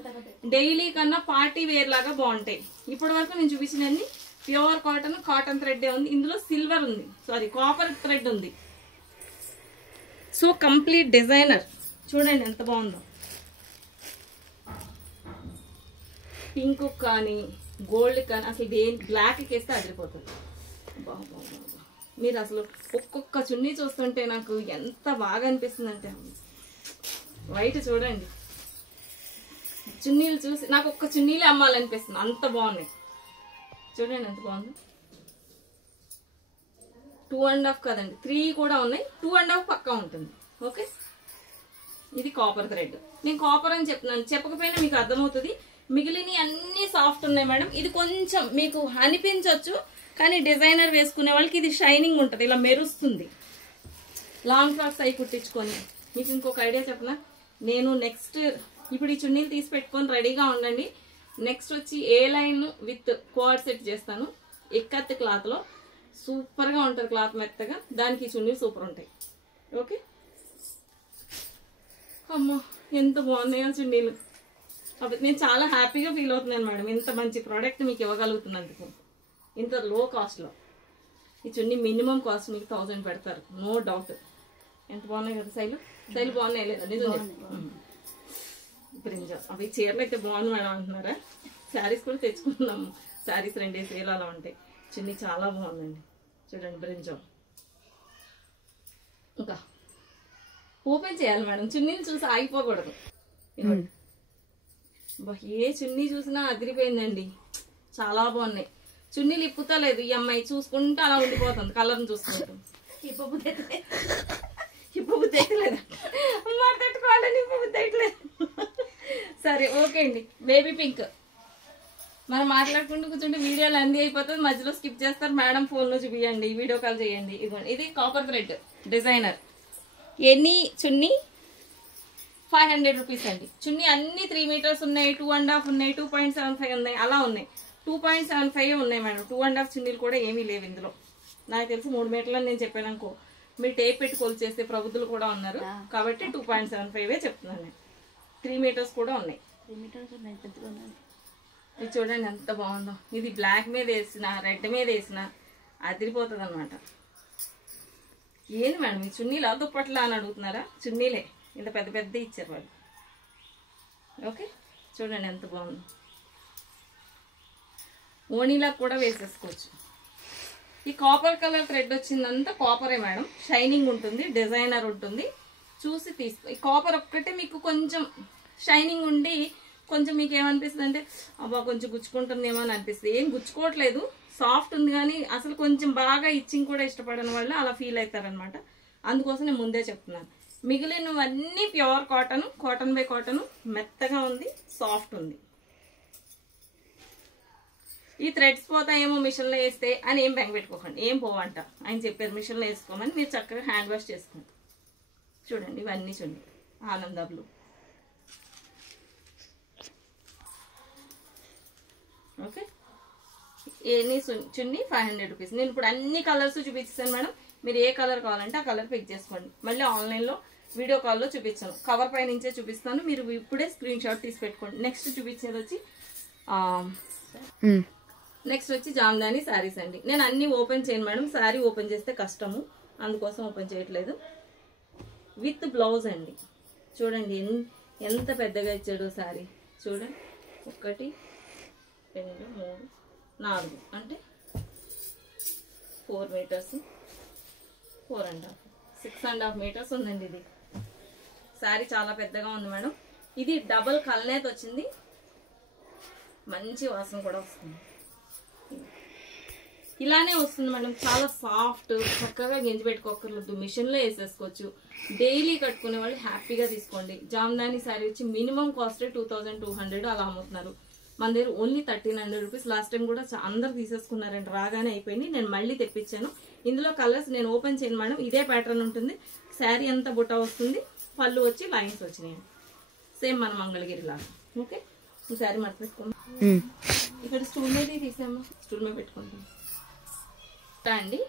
డైలీ కన్నా పార్టీ వేర్ లాగా బాగుంటాయి. ఇప్పటి వరకు నేను చూపించినన్ని ప్యూర్ కాటన్, కాటన్ థ్రెడ్ ఉంది. ఇందులో సిల్వర్ ఉంది, సారీ కాపర్ థ్రెడ్ ఉంది. సో కంప్లీట్ డిజైనర్ చూడండి ఎంత బాగుందో. పింక్ కానీ గోల్డ్ కానీ అసలు దేని బ్లాక్ వేస్తే అదిరిపోతుంది. బాబా, మీరు అసలు ఒక్కొక్క చున్నీ చూస్తుంటే నాకు ఎంత బాగా అనిపిస్తుంది అంటే, వైట్ చూడండి, చున్నీలు చూసి నాకు ఒక్క చున్నీలే అమ్మాలనిపిస్తుంది, అంత బాగున్నాయి. చూడండి ఎంత బాగుంది. 2.5 కదండి, 3 కూడా ఉన్నాయి. 2.5 పక్కా ఉంటుంది. ఓకే, ఇది కాపర్ థ్రెడ్. నేను కాపర్ అని చెప్తున్నాను, చెప్పకపోయినా మీకు అర్థమవుతుంది. మిగిలిన అన్ని సాఫ్ట్ ఉన్నాయి మేడం. ఇది కొంచెం మీకు అనిపించవచ్చు, కానీ డిజైనర్ వేసుకునే వాళ్ళకి ఇది షైనింగ్ ఉంటుంది, ఇలా మెరుస్తుంది. లాంగ్ ఫ్రాక్స్ అవి కుట్టించుకొని. మీకు ఇంకొక ఐడియా చెప్పనా, నేను నెక్స్ట్ ఇప్పుడు ఈ చున్నీలు తీసి పెట్టుకొని రెడీగా ఉండండి. నెక్స్ట్ వచ్చి ఏ లైన్ విత్ కోఆర్డ్ సెట్ చేస్తాను. ఎక్కత్ క్లాత్లో సూపర్గా ఉంటుంది, క్లాత్ మెత్తగా. దానికి ఈ చున్నీలు సూపర్ ఉంటాయి. ఓకే, అమ్మో ఎంత బాగున్నాయో చున్నీలు. అప్పుడు నేను చాలా హ్యాపీగా ఫీల్ అవుతున్నాను మేడం, ఇంత మంచి ప్రోడక్ట్ మీకు ఇవ్వగలుగుతున్నందుకు ఇంత లో కాస్ట్లో. ఈ చున్నీ మినిమం కాస్ట్ మీకు 1000 పెడతారు, నో డౌట్. ఎంత బాగున్నాయి కదా శైలు, శైలు బాగున్నాయి లేదా నిజం. బ్రింజా అవి చీరలు అయితే బాగుంది మేడం అంటున్నారా? శారీస్ కూడా తెచ్చుకుంటున్నాము, శారీస్ 2 సేల్ అలా ఉంటాయి. చున్నీ చాలా బాగుందండి చూడండి, బ్రింజా. ఇంకా ఓపెన్ చేయాలి మేడం, చున్నీని చూసి ఆగిపోకూడదు. ఏ చున్నీ చూసినా అదిరిపోయిందండి, చాలా బాగున్నాయి. చున్నీలు ఇప్పుతా లేదు ఈ అమ్మాయి, చూసుకుంటూ అలా ఉండిపోతుంది కలర్ని చూసుకుంటూ. ఇప్పుబుద్ధి ఎక్కలేదు, మాట్లాడుకోవాలని ఇప్పుబుద్ధి ఎక్కలేదు. సరే ఓకే అండి. బేబీ పింక్ మనం మాట్లాడుకుంటూ కూర్చుంటే వీడియోలు అన్నీ అయిపోతుంది, మధ్యలో స్కిప్ చేస్తారు. మేడం ఫోన్లో చూపించండి, వీడియో కాల్ చేయండి. ఇదిగోండి, ఇది కాపర్ థ్రెడ్ డిజైనర్. ఎనీ చున్నీ 500 రూపీస్ అండి. చున్నీ అన్ని 3 మీటర్స్ ఉన్నాయి, 2.5 ఉన్నాయి, 2.75 ఉన్నాయి, అలా ఉన్నాయి. 2.75 ఉన్నాయి మేడం. 2.5 చున్నీలు కూడా ఏమీ లేవు ఇందులో. నాకు తెలిసి 3 మీటర్లు అని నేను చెప్పాను అనుకో, మీరు టేప్ పెట్టి కొలు చేసే ప్రభుత్వులు కూడా ఉన్నారు కాబట్టి 2.75 చెప్తున్నాను నేను. 3 మీటర్స్ కూడా ఉన్నాయి. 3 మీటర్స్ ఉన్నాయి, పెద్దగా ఉన్నాయి. ఇది చూడండి ఎంత బాగుందో. ఇది బ్లాక్ మీద వేసిన, రెడ్ మీద వేసిన అదిరిపోతుంది అనమాట. ఏంది మేడం ఈ చున్నీలా దుప్పట్లా అని అడుగుతున్నారా? చున్నీలే, ఇంత పెద్ద పెద్ద ఇచ్చారు వాళ్ళు. ఓకే, చూడండి ఎంత బాగుంది. ఓనీలా కూడా వేసేసుకోవచ్చు. ఈ కాపర్ కలర్ థ్రెడ్ వచ్చిందంతా కాపరే మేడం, షైనింగ్ ఉంటుంది, డిజైనర్ ఉంటుంది. చూసి తీసుకో. ఈ కాపర్ ఒక్కటే మీకు కొంచెం షైనింగ్ ఉండి కొంచెం మీకు ఏమనిపిస్తుంది అంటే, అబ్బా కొంచెం గుచ్చుకుంటుందేమో అని అనిపిస్తుంది. ఏం గుచ్చుకోవట్లేదు, సాఫ్ట్ ఉంది. కానీ అసలు కొంచెం బాగా ఇచ్చింగ్ కూడా ఇష్టపడని వాళ్ళు అలా ఫీల్ అవుతారనమాట. అందుకోసం నేను ముందే చెప్తున్నాను. మిగిలినవన్నీ pure cotton, cotton by cotton, మెత్తగా ఉంది, సాఫ్ట్ ఉంది. ఈ థ్రెడ్స్ పోతాయేమో మిషన్లో వేస్తే అని ఏం బెంగ పెట్టుకోకండి, ఏం పోవంట. ఆయన చెప్పారు మిషన్లో వేసుకోమని, మీరు చక్కగా హ్యాండ్ వాష్ చేసుకోండి. చూడండి ఇవన్నీ చూడండి, ఆనంద బ్లూ. ఓకే, ఎన్ని చున్నీ 500 రూపీస్. నేను ఇప్పుడు అన్ని కలర్స్ చూపించాను మేడం, మీరు ఏ కలర్ కావాలంటే ఆ కలర్ పిక్ చేసుకోండి. మళ్ళీ ఆన్లైన్లో వీడియో కాల్లో చూపించాను, కవర్ పై నుంచే చూపిస్తాను, మీరు ఇప్పుడే స్క్రీన్ షాట్ తీసి పెట్టుకోండి. నెక్స్ట్ చూపించేది వచ్చి జామ్దాని శారీస్ అండి. నేను అన్ని ఓపెన్ చేయను మేడం, శారీ ఓపెన్ చేస్తే కష్టము, అందుకోసం ఓపెన్ చేయట్లేదు. విత్ బ్లౌజ్ అండి. చూడండి ఎంత పెద్దగా ఇచ్చాడు శారీ. చూడండి 1 2 3 4 అంటే 4 మీటర్స్, 4.5 6.5 మీటర్స్ ఉందండి. ఇది శారీ చాలా పెద్దగా ఉంది మేడం. ఇది డబుల్ కల్నేత వచ్చింది, మంచి వాసన కూడా వస్తుంది. ఇలానే వస్తుంది మేడం, చాలా సాఫ్ట్, చక్కగా గింజి పెట్టుకోకర్లేదు, మిషన్లో వేసేసుకోవచ్చు. డైలీ కట్టుకునే వాళ్ళు హ్యాపీగా తీసుకోండి. జామ్దాని శారీ వచ్చి మినిమం కాస్ట్ 2200 అలా అమ్ముతున్నారు. మన దగ్గర ఓన్లీ 1300 రూపీస్. లాస్ట్ టైం కూడా అందరు తీసేసుకున్నారండి, రాగానే అయిపోయింది. నేను మళ్ళీ తెప్పించాను. ఇందులో కలర్స్ నేను ఓపెన్ చేయను మేడం, ఇదే ప్యాటర్న్ ఉంటుంది. శారీ అంతా బుట్ట వస్తుంది, పళ్ళు వచ్చి లైన్స్ వచ్చినాయి, సేమ్ మన మంగళగిరి లాగా. ఓకే, ఈ శారీ మడత పెట్టుకుంటాం. ఇక్కడ స్టూల్ మీద తీసామా, స్టూల్ మీద పెట్టుకుంటాం అండి.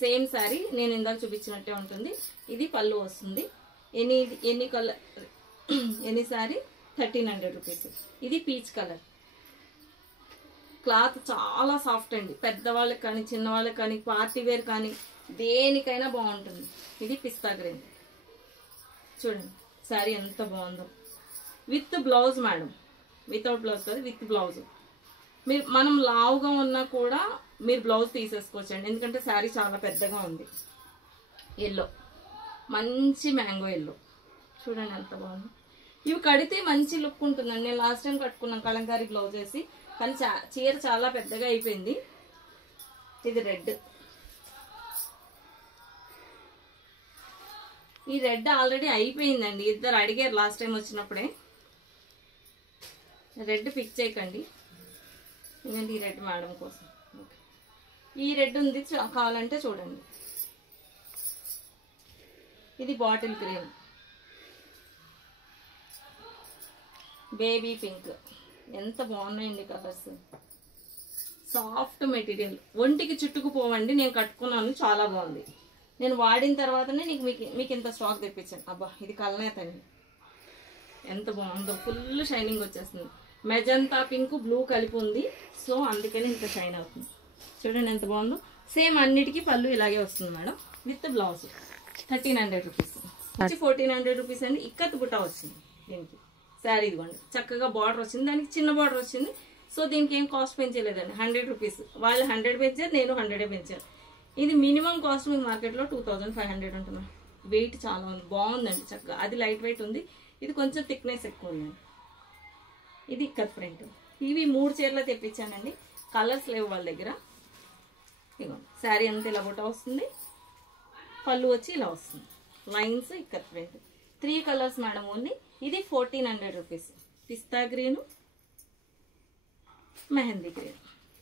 సేమ్ శారీ నేను ఇందాక చూపించినట్టే ఉంటుంది. ఇది పళ్ళు వస్తుంది. ఎన్ని కలర్ ఎన్ని శారీ 1300 రూపీస్. ఇది పీచ్ కలర్. క్లాత్ చాలా సాఫ్ట్ అండి, పెద్దవాళ్ళకి కానీ చిన్నవాళ్ళకి కానీ పార్టీ వేర్ కానీ దేనికైనా బాగుంటుంది. ఇది పిస్తా గ్రీన్. చూడండి శారీ ఎంత బాగుందో, with blouse madam, without blouse కాదు, విత్ బ్లౌజ్. మనం లావుగా ఉన్నా కూడా మీరు బ్లౌజ్ తీసేసుకోవచ్చండి, ఎందుకంటే శారీ చాలా పెద్దగా ఉంది. ఎల్లో, మంచి మ్యాంగో ఎల్లో, చూడండి ఎంత బాగుంది. ఇవి కడితే మంచి లుక్ ఉంటుందండి. నేను లాస్ట్ టైం కట్టుకున్నాను కలంకారీ బ్లౌజ్ వేసి, కానీ చీర చాలా పెద్దగా అయిపోయింది. ఇది రెడ్. ఈ రెడ్ ఆల్రెడీ అయిపోయిందండి, ఇద్దరు అడిగారు లాస్ట్ టైం వచ్చినప్పుడే. రెడ్ పిక్ చేయకండి, ఎందుకంటే ఈ రెడ్ మేడం కోసం. ఈ రెడ్ ఉంది, కావాలంటే చూడండి. ఇది బాటిల్ గ్రీన్, బేబీ పింక్, ఎంత బాగున్నాయండి కలర్స్. సాఫ్ట్ మెటీరియల్, ఒంటికి చుట్టుకుపోవండి. నేను కట్టుకున్నాను, చాలా బాగుంది. నేను వాడిన తర్వాతనే మీకు ఇంత స్టాక్ తెప్పించాను. అబ్బా ఇది కలనేత అండి, ఎంత బాగుందో, ఫుల్ షైనింగ్ వచ్చేస్తుంది. మెజంతా పింక్ బ్లూ కలిపి ఉంది, సో అందుకని ఇంత షైన్ అవుతుంది. చూడండి ఎంత బాగుందో. సేమ్ అన్నిటికీ పళ్ళు ఇలాగే వస్తుంది మేడం, విత్ బ్లౌజ్. 1300 రూపీస్ వచ్చి 1400 రూపీస్ అండి. ఇక్కత్ బుట్ట వచ్చింది దీనికి. శారీ ఇదిగోండి, చక్కగా బార్డర్ వచ్చింది, దానికి చిన్న బార్డర్ వచ్చింది. సో దీనికి ఏం కాస్ట్ పెంచలేదండి, 100 రూపీస్. వాళ్ళు 100 పెంచారు, నేను 100 పెంచాను. ఇది మినిమం కాస్ట్ మీకు మార్కెట్లో 2500 ఉంటుంది. వెయిట్ చాలా ఉంది, బాగుందండి చక్కగా. అది లైట్ వెయిట్ ఉంది, ఇది కొంచెం థిక్నెస్ ఎక్కువ ఉందండి. ఇది ఇక్కత్ ప్రింట్. ఇవి 3 చీరలు తెప్పించానండి, కలర్స్ లేవు వాళ్ళ దగ్గర. ఇదిగోండి శారీ అంతా ఇలా బుట్ట వస్తుంది, పళ్ళు వచ్చి ఇలా వస్తుంది, lines ikat print. 3 colours madam only. ఇది 1400 రూపీస్. పిస్తా గ్రీను, మెహందీ గ్రీన్.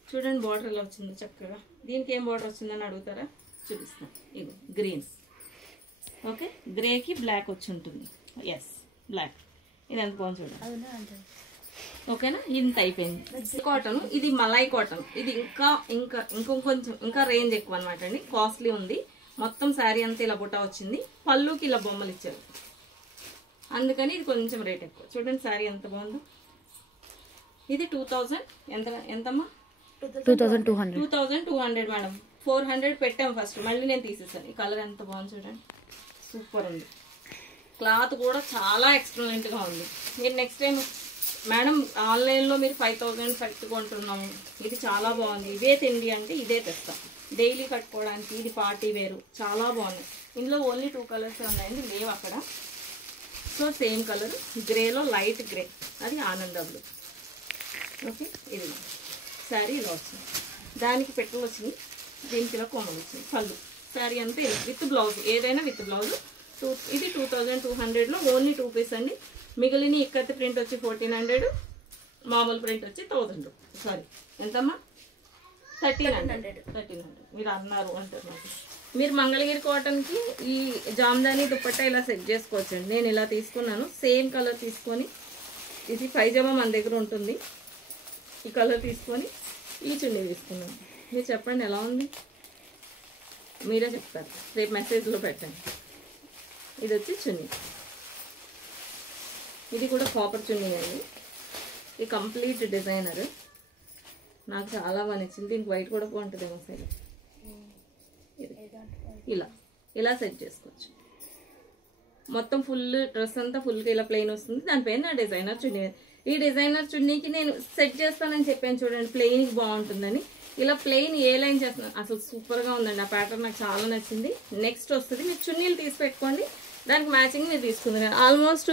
చూడండి బార్డర్ ఎలా వచ్చిందో చక్కగా. దీనికి ఏం బార్డర్ వచ్చిందని అడుగుతారా, చూపిస్తాను. ఇది గ్రీన్, ఓకే, గ్రేకి బ్లాక్ వచ్చి ఉంటుంది. Yes, black. ఇది ఎంత బాగుంది చూడండి, ఓకేనా. ఇంత అయిపోయింది. కాటన్, ఇది మలై కాటన్. ఇది ఇంకా రేంజ్ ఎక్కువ అనమాట అండి, కాస్ట్లీ ఉంది. మొత్తం శారీ అంతా ఇలా బుట్ట వచ్చింది, పళ్ళుకి ఇలా బొమ్మలు ఇచ్చారు, అందుకని ఇది కొంచెం రేట్ ఎక్కువ. చూడండి శారీ ఎంత బాగుందో. ఇది 2000 ఎంతమ్మా, 2200 మేడం. 400 పెట్టాం ఫస్ట్, మళ్ళీ నేను తీసేసాను. ఈ కలర్ ఎంత బాగుంది చూడండి, సూపర్ ఉంది. క్లాత్ కూడా చాలా ఎక్స్టలెంట్గా ఉంది. మీరు నెక్స్ట్ టైం మేడం ఆన్లైన్లో మీరు 5000 పెట్టుకుంటున్నాము, ఇది చాలా బాగుంది. ఇదే తిండి అంటే ఇదే తెస్తాం, డైలీ కట్టుకోవడానికి. ఇది పార్టీ వేరు, చాలా బాగుంది. ఇందులో ఓన్లీ 2 కలర్స్ ఉన్నాయండి, లేవు అక్కడ. సో సేమ్ కలర్, గ్రేలో లైట్ గ్రే, అది ఆనంద బ్లూ. ఓకే, ఇది శారీ ఇలా వచ్చింది, దానికి పెట్టులు వచ్చింది, దీనికి ఇలా కొమ్మలు వచ్చింది, పళ్ళు. శారీ అంతా ఇలా విత్ బ్లౌజ్, ఏదైనా విత్ బ్లౌజ్. ఇది 2200లో ఓన్లీ 2 పీస్ అండి. మిగిలిన ఇక్కత్ ప్రింట్ వచ్చి 1400, మామూలు ప్రింట్ వచ్చి 1000. సారీ ఎంతమ్మా, 1300. మీరు అన్నారు అంటారు నాకు. మీరు మంగళగిరి కాటన్కి ఈ జామ్దాని దుప్పట్టా ఇలా సెట్ చేసుకోవచ్చండి. నేను ఇలా తీసుకున్నాను, సేమ్ కలర్ తీసుకొని. ఇది పైజామా మన దగ్గర ఉంటుంది, ఈ కలర్ తీసుకొని ఈ చున్నీ తీసుకున్నాను. మీరు చెప్పండి ఎలా ఉంది, మీరే చెప్తారు, రేపు మెసేజ్లో పెట్టండి. ఇది వచ్చి చున్నీ, ఇది కూడా కాపర్ చున్నీ అండి. ఇది కంప్లీట్ డిజైనర్, నాకు చాలా బాగా నచ్చింది. దీనికి వైట్ కూడా బాగుంటుందేమో సైడ్. ఇలా సెట్ చేసుకోవచ్చు. మొత్తం ఫుల్ డ్రెస్ అంతా ఫుల్గా ఇలా ప్లెయిన్ వస్తుంది, దానిపైన డిజైనర్ చున్నీ. ఈ డిజైనర్ చున్నీకి నేను సెట్ చేస్తానని చెప్పాను చూడండి, ప్లెయిన్కి బాగుంటుందని. ఇలా ప్లెయిన్ ఏ లైన్ చేస్తున్నాను, అసలు సూపర్గా ఉందండి. ఆ ప్యాటర్న్ నాకు చాలా నచ్చింది. నెక్స్ట్ వస్తుంది, మీరు చున్నీలు తీసి పెట్టుకోండి, దానికి మ్యాచింగ్ మీరు తీసుకుంది. ఆల్మోస్ట్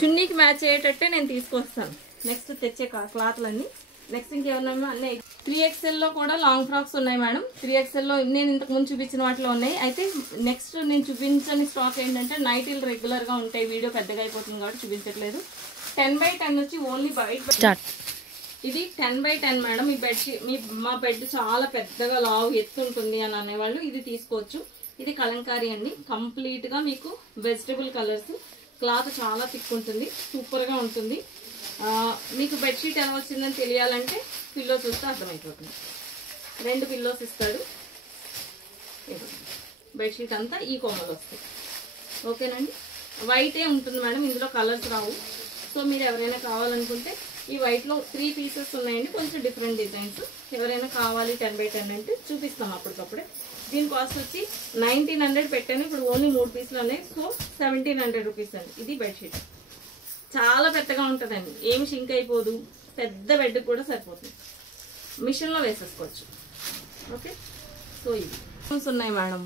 చున్నీకి మ్యాచ్ అయ్యేటట్టే నేను తీసుకొస్తాను నెక్స్ట్ తెచ్చే క్లాత్లన్నీ. నెక్స్ట్ ఇంకేమన్నా అన్నీ 3XL కూడా లాంగ్ ఫ్రాక్స్ ఉన్నాయి మేడం. 3XL నేను ఇంతకు ముందు చూపించిన వాటిలో ఉన్నాయి. అయితే నెక్స్ట్ నేను చూపించని స్టాక్ ఏంటంటే నైటీలు రెగ్యులర్గా ఉంటాయి, వీడియో పెద్దగా అయిపోతుంది కాబట్టి చూపించట్లేదు. 10x10 వచ్చి ఓన్లీ బయట ఇది 10x10 మేడం. ఈ బెడ్షీట్ మా బెడ్ చాలా పెద్దగా లావు ఎత్తు ఉంటుంది అని అనేవాళ్ళు ఇది తీసుకోవచ్చు. ఇది కలంకారీ అండి. కంప్లీట్ గా మీకు వెజిటబుల్ కలర్స్, క్లాత్ చాలా థిక్ ఉంటుంది, సూపర్ గా ఉంటుంది. మీకు బెడ్షీట్ ఎలా వచ్చిందని తెలియాలంటే పిల్లో చూస్తే అర్థమైపోతుంది. 2 పిల్లోస్ ఇస్తాడు. బెడ్షీట్ అంతా ఈ కొమ్మలు వస్తాయి. ఓకేనండి. వైటే ఉంటుంది మేడం, ఇందులో కలర్స్ రావు. సో మీరు ఎవరైనా కావాలనుకుంటే ఈ వైట్లో 3 పీసెస్ ఉన్నాయండి, కొంచెం డిఫరెంట్ డిజైన్స్. ఎవరైనా కావాలి 10x10 అంటే చూపిస్తాం అప్పటికప్పుడే. దీని కాస్ట్ వచ్చి 1900 పెట్టాను. ఇప్పుడు ఓన్లీ 3 పీసులు ఉన్నాయి. సో 1700 రూపీస్ అండి. ఇది బెడ్షీట్ చాలా పెద్దగా ఉంటుందండి, ఏమి షింక్ అయిపోదు, పెద్ద బెడ్ కూడా సరిపోతుంది, మిషన్లో వేసేసుకోవచ్చు. ఓకే. సో ఇవి ఉన్నాయి మేడం.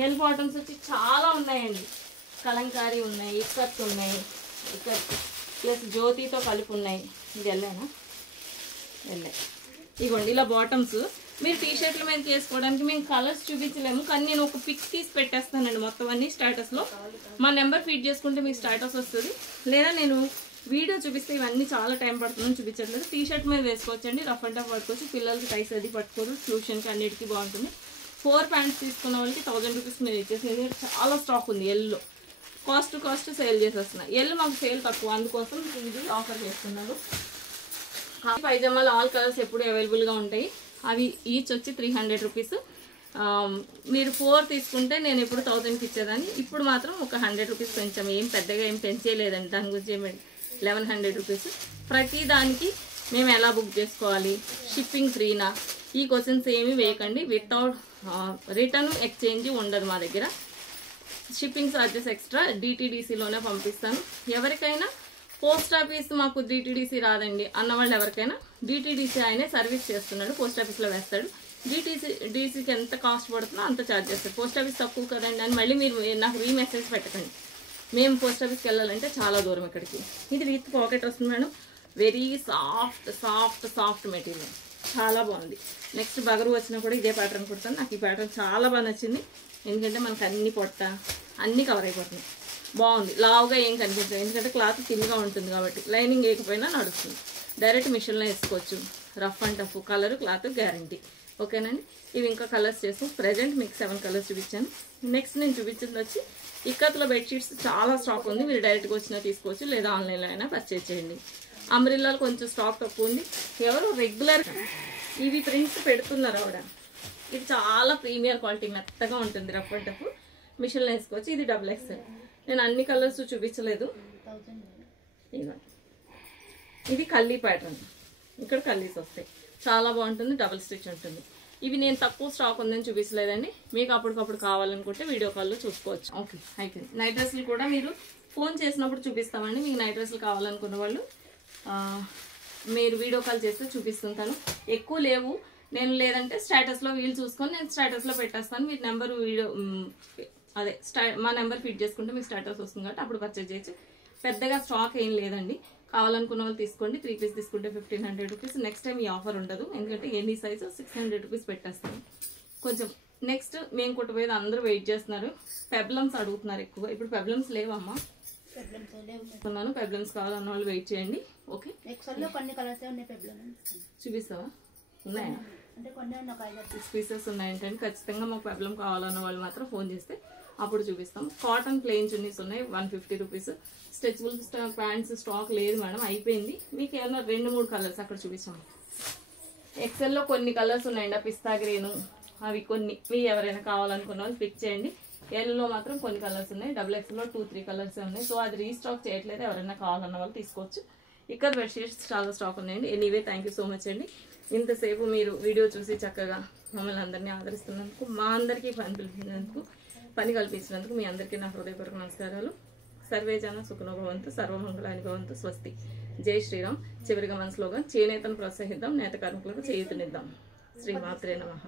హెల్ బాటమ్స్ వచ్చి చాలా ఉన్నాయండి. కలంకారీ ఉన్నాయి, ఇక్కత్ ఉన్నాయి, ఇక్కత్ ప్లస్ జ్యోతితో కలిపి ఉన్నాయి. ఇది వెళ్ళానా వెళ్ళాయి. ఇదిగోండి ఇలా బాటమ్స్. మీరు టీషర్ట్ల మీద చేసుకోవడానికి మేము కలర్స్ చూపించలేము, కానీ నేను ఒక పిక్ తీసి పెట్టేస్తానండి మొత్తం అన్ని స్టేటస్లో. మా నెంబర్ ఫీడ్ చేసుకుంటే మీకు స్టేటస్ వస్తుంది, లేదా నేను వీడియో చూపిస్తే ఇవన్నీ చాలా టైం పడుతుందని చూపించట్లేదు. టీషర్ట్ మీద వేసుకోవచ్చండి, రఫ్ అండ్ టఫ్ పట్టుకోవచ్చు. పిల్లలకి టైస్ అది పట్టుకోరు, ట్యూషన్కి అన్నిటికీ బాగుంటుంది. 4 ప్యాంట్స్ తీసుకున్న వాళ్ళకి 1000 రూపీస్ మీద ఇచ్చేసి చాలా స్టాక్ ఉంది. ఎల్లో కాస్ట్ సేల్ చేసేస్తున్నాయి. ఎల్ మాకు సేల్ తక్కువ, అందుకోసం ఇది ఆఫర్ చేస్తున్నాను. పైజామాలు ఆల్ కలర్స్ ఎప్పుడు అవైలబుల్గా ఉంటాయి. అవి ఈచ్ వచ్చి 300 రూపీస్. మీరు 4 తీసుకుంటే నేను ఎప్పుడు 1000కి ఇచ్చేదాన్ని, ఇప్పుడు మాత్రం ఒక 100 రూపీస్ పెంచాము. ఏం పెద్దగా ఏం పెంచేయలేదండి, దాని గురించి ఏమి 1100 రూపీస్. ప్రతి దానికి మేము ఎలా బుక్ చేసుకోవాలి, షిప్పింగ్ ఫ్రీనా, ఈ క్వశ్చన్స్ ఏమి వేయకండి. వితౌట్ రిటర్న్ ఎక్స్చేంజ్ ఉండదు మా దగ్గర. షిప్పింగ్ ఛార్జెస్ ఎక్స్ట్రా, డిటీడీసీలోనే పంపిస్తాను. ఎవరికైనా పోస్ట్ ఆఫీస్ మాకు డిటీడీసీ రాదండి అన్న వాళ్ళు ఎవరికైనా డిటీడీసీ ఆయనే సర్వీస్ చేస్తున్నాడు, పోస్ట్ ఆఫీస్లో వేస్తాడు. డిటీడీసీకి ఎంత కాస్ట్ పడుతుందో అంత ఛార్జ్ చేస్తాడు. పోస్ట్ ఆఫీస్ తక్కువ కదండి అని మళ్ళీ మీరు నాకు మెసేజ్ పెట్టకండి. మేము పోస్ట్ ఆఫీస్కి వెళ్ళాలంటే చాలా దూరం ఇక్కడికి. ఇది విత్ పాకెట్ వస్తుంది మేడం. వెరీ సాఫ్ట్ మెటీరియల్, చాలా బాగుంది. నెక్స్ట్ బగరు వచ్చినా కూడా ఇదే ప్యాటర్న్ కుడతాను. నాకు ఈ ప్యాటర్న్ చాలా బాగా నచ్చింది, ఎందుకంటే మనకు అన్ని పొట్ట అన్నీ కవర్ అయిపోతుంది. బాగుంది, లావుగా ఏం కనిపించదు, ఎందుకంటే క్లాత్ థిన్గా ఉంటుంది కాబట్టి. లైనింగ్ వేయకపోయినా నడుస్తుంది. డైరెక్ట్ మిషన్లో వేసుకోవచ్చు. Rough and tough, colour cloth guarantee. ఓకేనండి. ఇవి ఇంకా కలర్స్ చేస్తాం. ప్రజెంట్ మీకు 7 కలర్స్ చూపించాను. నెక్స్ట్ నేను చూపించింది వచ్చి ఇక్కత్లో బెడ్షీట్స్ చాలా స్టాక్ ఉంది. మీరు డైరెక్ట్గా వచ్చినా తీసుకోవచ్చు, లేదా ఆన్లైన్లో అయినా పర్చేజ్ చేయండి. అంబ్రిల్లాలో కొంచెం స్టాక్ తక్కువ ఉంది. ఎవరు రెగ్యులర్ ఇవి ప్రింట్స్ పెడుతున్నారు ఆవిడ. ఇది చాలా ప్రీమియర్ క్వాలిటీ, మెత్తగా ఉంటుంది, రఫ్ అండ్ టఫ్. మిషన్లో వేసుకోవచ్చు. ఇది XXL. నేను అన్ని కలర్స్ చూపించలేదు. ఇది కల్లీ ప్యాటర్న్, ఇక్కడ కల్లీస్ వస్తాయి, చాలా బాగుంటుంది, డబుల్ స్టిచ్ ఉంటుంది. ఇవి నేను తక్కువ స్టాక్ ఉందని చూపించలేదండి, మీకు అప్పటికప్పుడు కావాలనుకుంటే వీడియో కాల్లో చూసుకోవచ్చు. ఓకే, అయిపోయింది. నైట్ డ్రెస్సులు కూడా మీరు ఫోన్ చేసినప్పుడు చూపిస్తామండి. మీకు నైట్ డ్రెస్సులు కావాలనుకున్న వాళ్ళు మీరు వీడియో కాల్ చేస్తే చూపిస్తుంటాను. ఎక్కువ లేవు నేను, లేదంటే స్టేటస్లో వీలు చూసుకొని నేను స్టేటస్లో పెట్టేస్తాను. మీరు నెంబర్ మా నెంబర్ ఫిట్ చేసుకుంటే మీకు స్టేటస్ వస్తుంది కాబట్టి అప్పుడు పర్చేజ్ చేయొచ్చు. పెద్దగా స్టాక్ ఏం లేదండి. కావాలనుకున్న వాళ్ళు తీసుకోండి. 3 పీస్ తీసుకుంటే 1500 రూపీస్. నెక్స్ట్ టైం ఈ ఆఫర్ ఉండదు, ఎందుకంటే ఎనీ సైజు 600 రూపీస్ పెట్టేస్తాను. కొంచెం నెక్స్ట్ మేము కుట్టబోయేది అందరూ వెయిట్ చేస్తున్నారు. పెబ్లమ్స్ అడుగుతున్నారు ఎక్కువ. ఇప్పుడు పెబ్లమ్స్ లేవమ్మా, కొన్నాను. పెబ్లమ్స్ కావాలన్న వాళ్ళు వెయిట్ చేయండి. ఓకే, చూపిస్తావా? ఉన్నాయా? 6 పీసెస్ ఉన్నాయంటే ఖచ్చితంగా మాకు పెబ్లం కావాలన్న వాళ్ళు మాత్రం ఫోన్ చేస్తే అప్పుడు చూపిస్తాం. కాటన్ ప్లెయిన్ చున్నీస్ ఉన్నాయి, 150 రూపీస్. స్ట్రెచబుల్ ప్యాంట్స్ స్టాక్ లేదు మేడం, అయిపోయింది. మీకు ఏమన్నా 2-3 కలర్స్ అక్కడ చూపిస్తాము. ఎక్సెల్లో కొన్ని కలర్స్ ఉన్నాయండి, పిస్తా గ్రీను, అవి కొన్ని. మీ ఎవరైనా కావాలనుకున్న వాళ్ళు పిక్ చేయండి. ఎల్లో మాత్రం కొన్ని కలర్స్ ఉన్నాయి, XXL 2-3 కలర్స్ ఉన్నాయి. సో అది రీస్టాక్ చేయట్లేదు, ఎవరైనా కావాలన్న వాళ్ళు తీసుకోవచ్చు. ఇక్కడ బెడ్షీట్స్ చాలా స్టాక్ ఉన్నాయండి. Anyway thank you so much అండి. ఇంతసేపు మీరు వీడియో చూసి చక్కగా మమ్మల్ని అందరినీ ఆదరిస్తున్నందుకు, మా అందరికీ పని కల్పించినందుకు మీ అందరికీ నా హృదయపూర్వక నమస్కారాలు. సర్వే జన సుఖనో భవంతు, సర్వమంగళాని భవంతు, స్వస్తి. జై శ్రీరామ్. చివరిగా మన స్లోగన్, చేనేతను ప్రోత్సహిద్దాం, నేత కార్మికులకు చేయూతనిద్దాం. శ్రీమాత్రే నమః.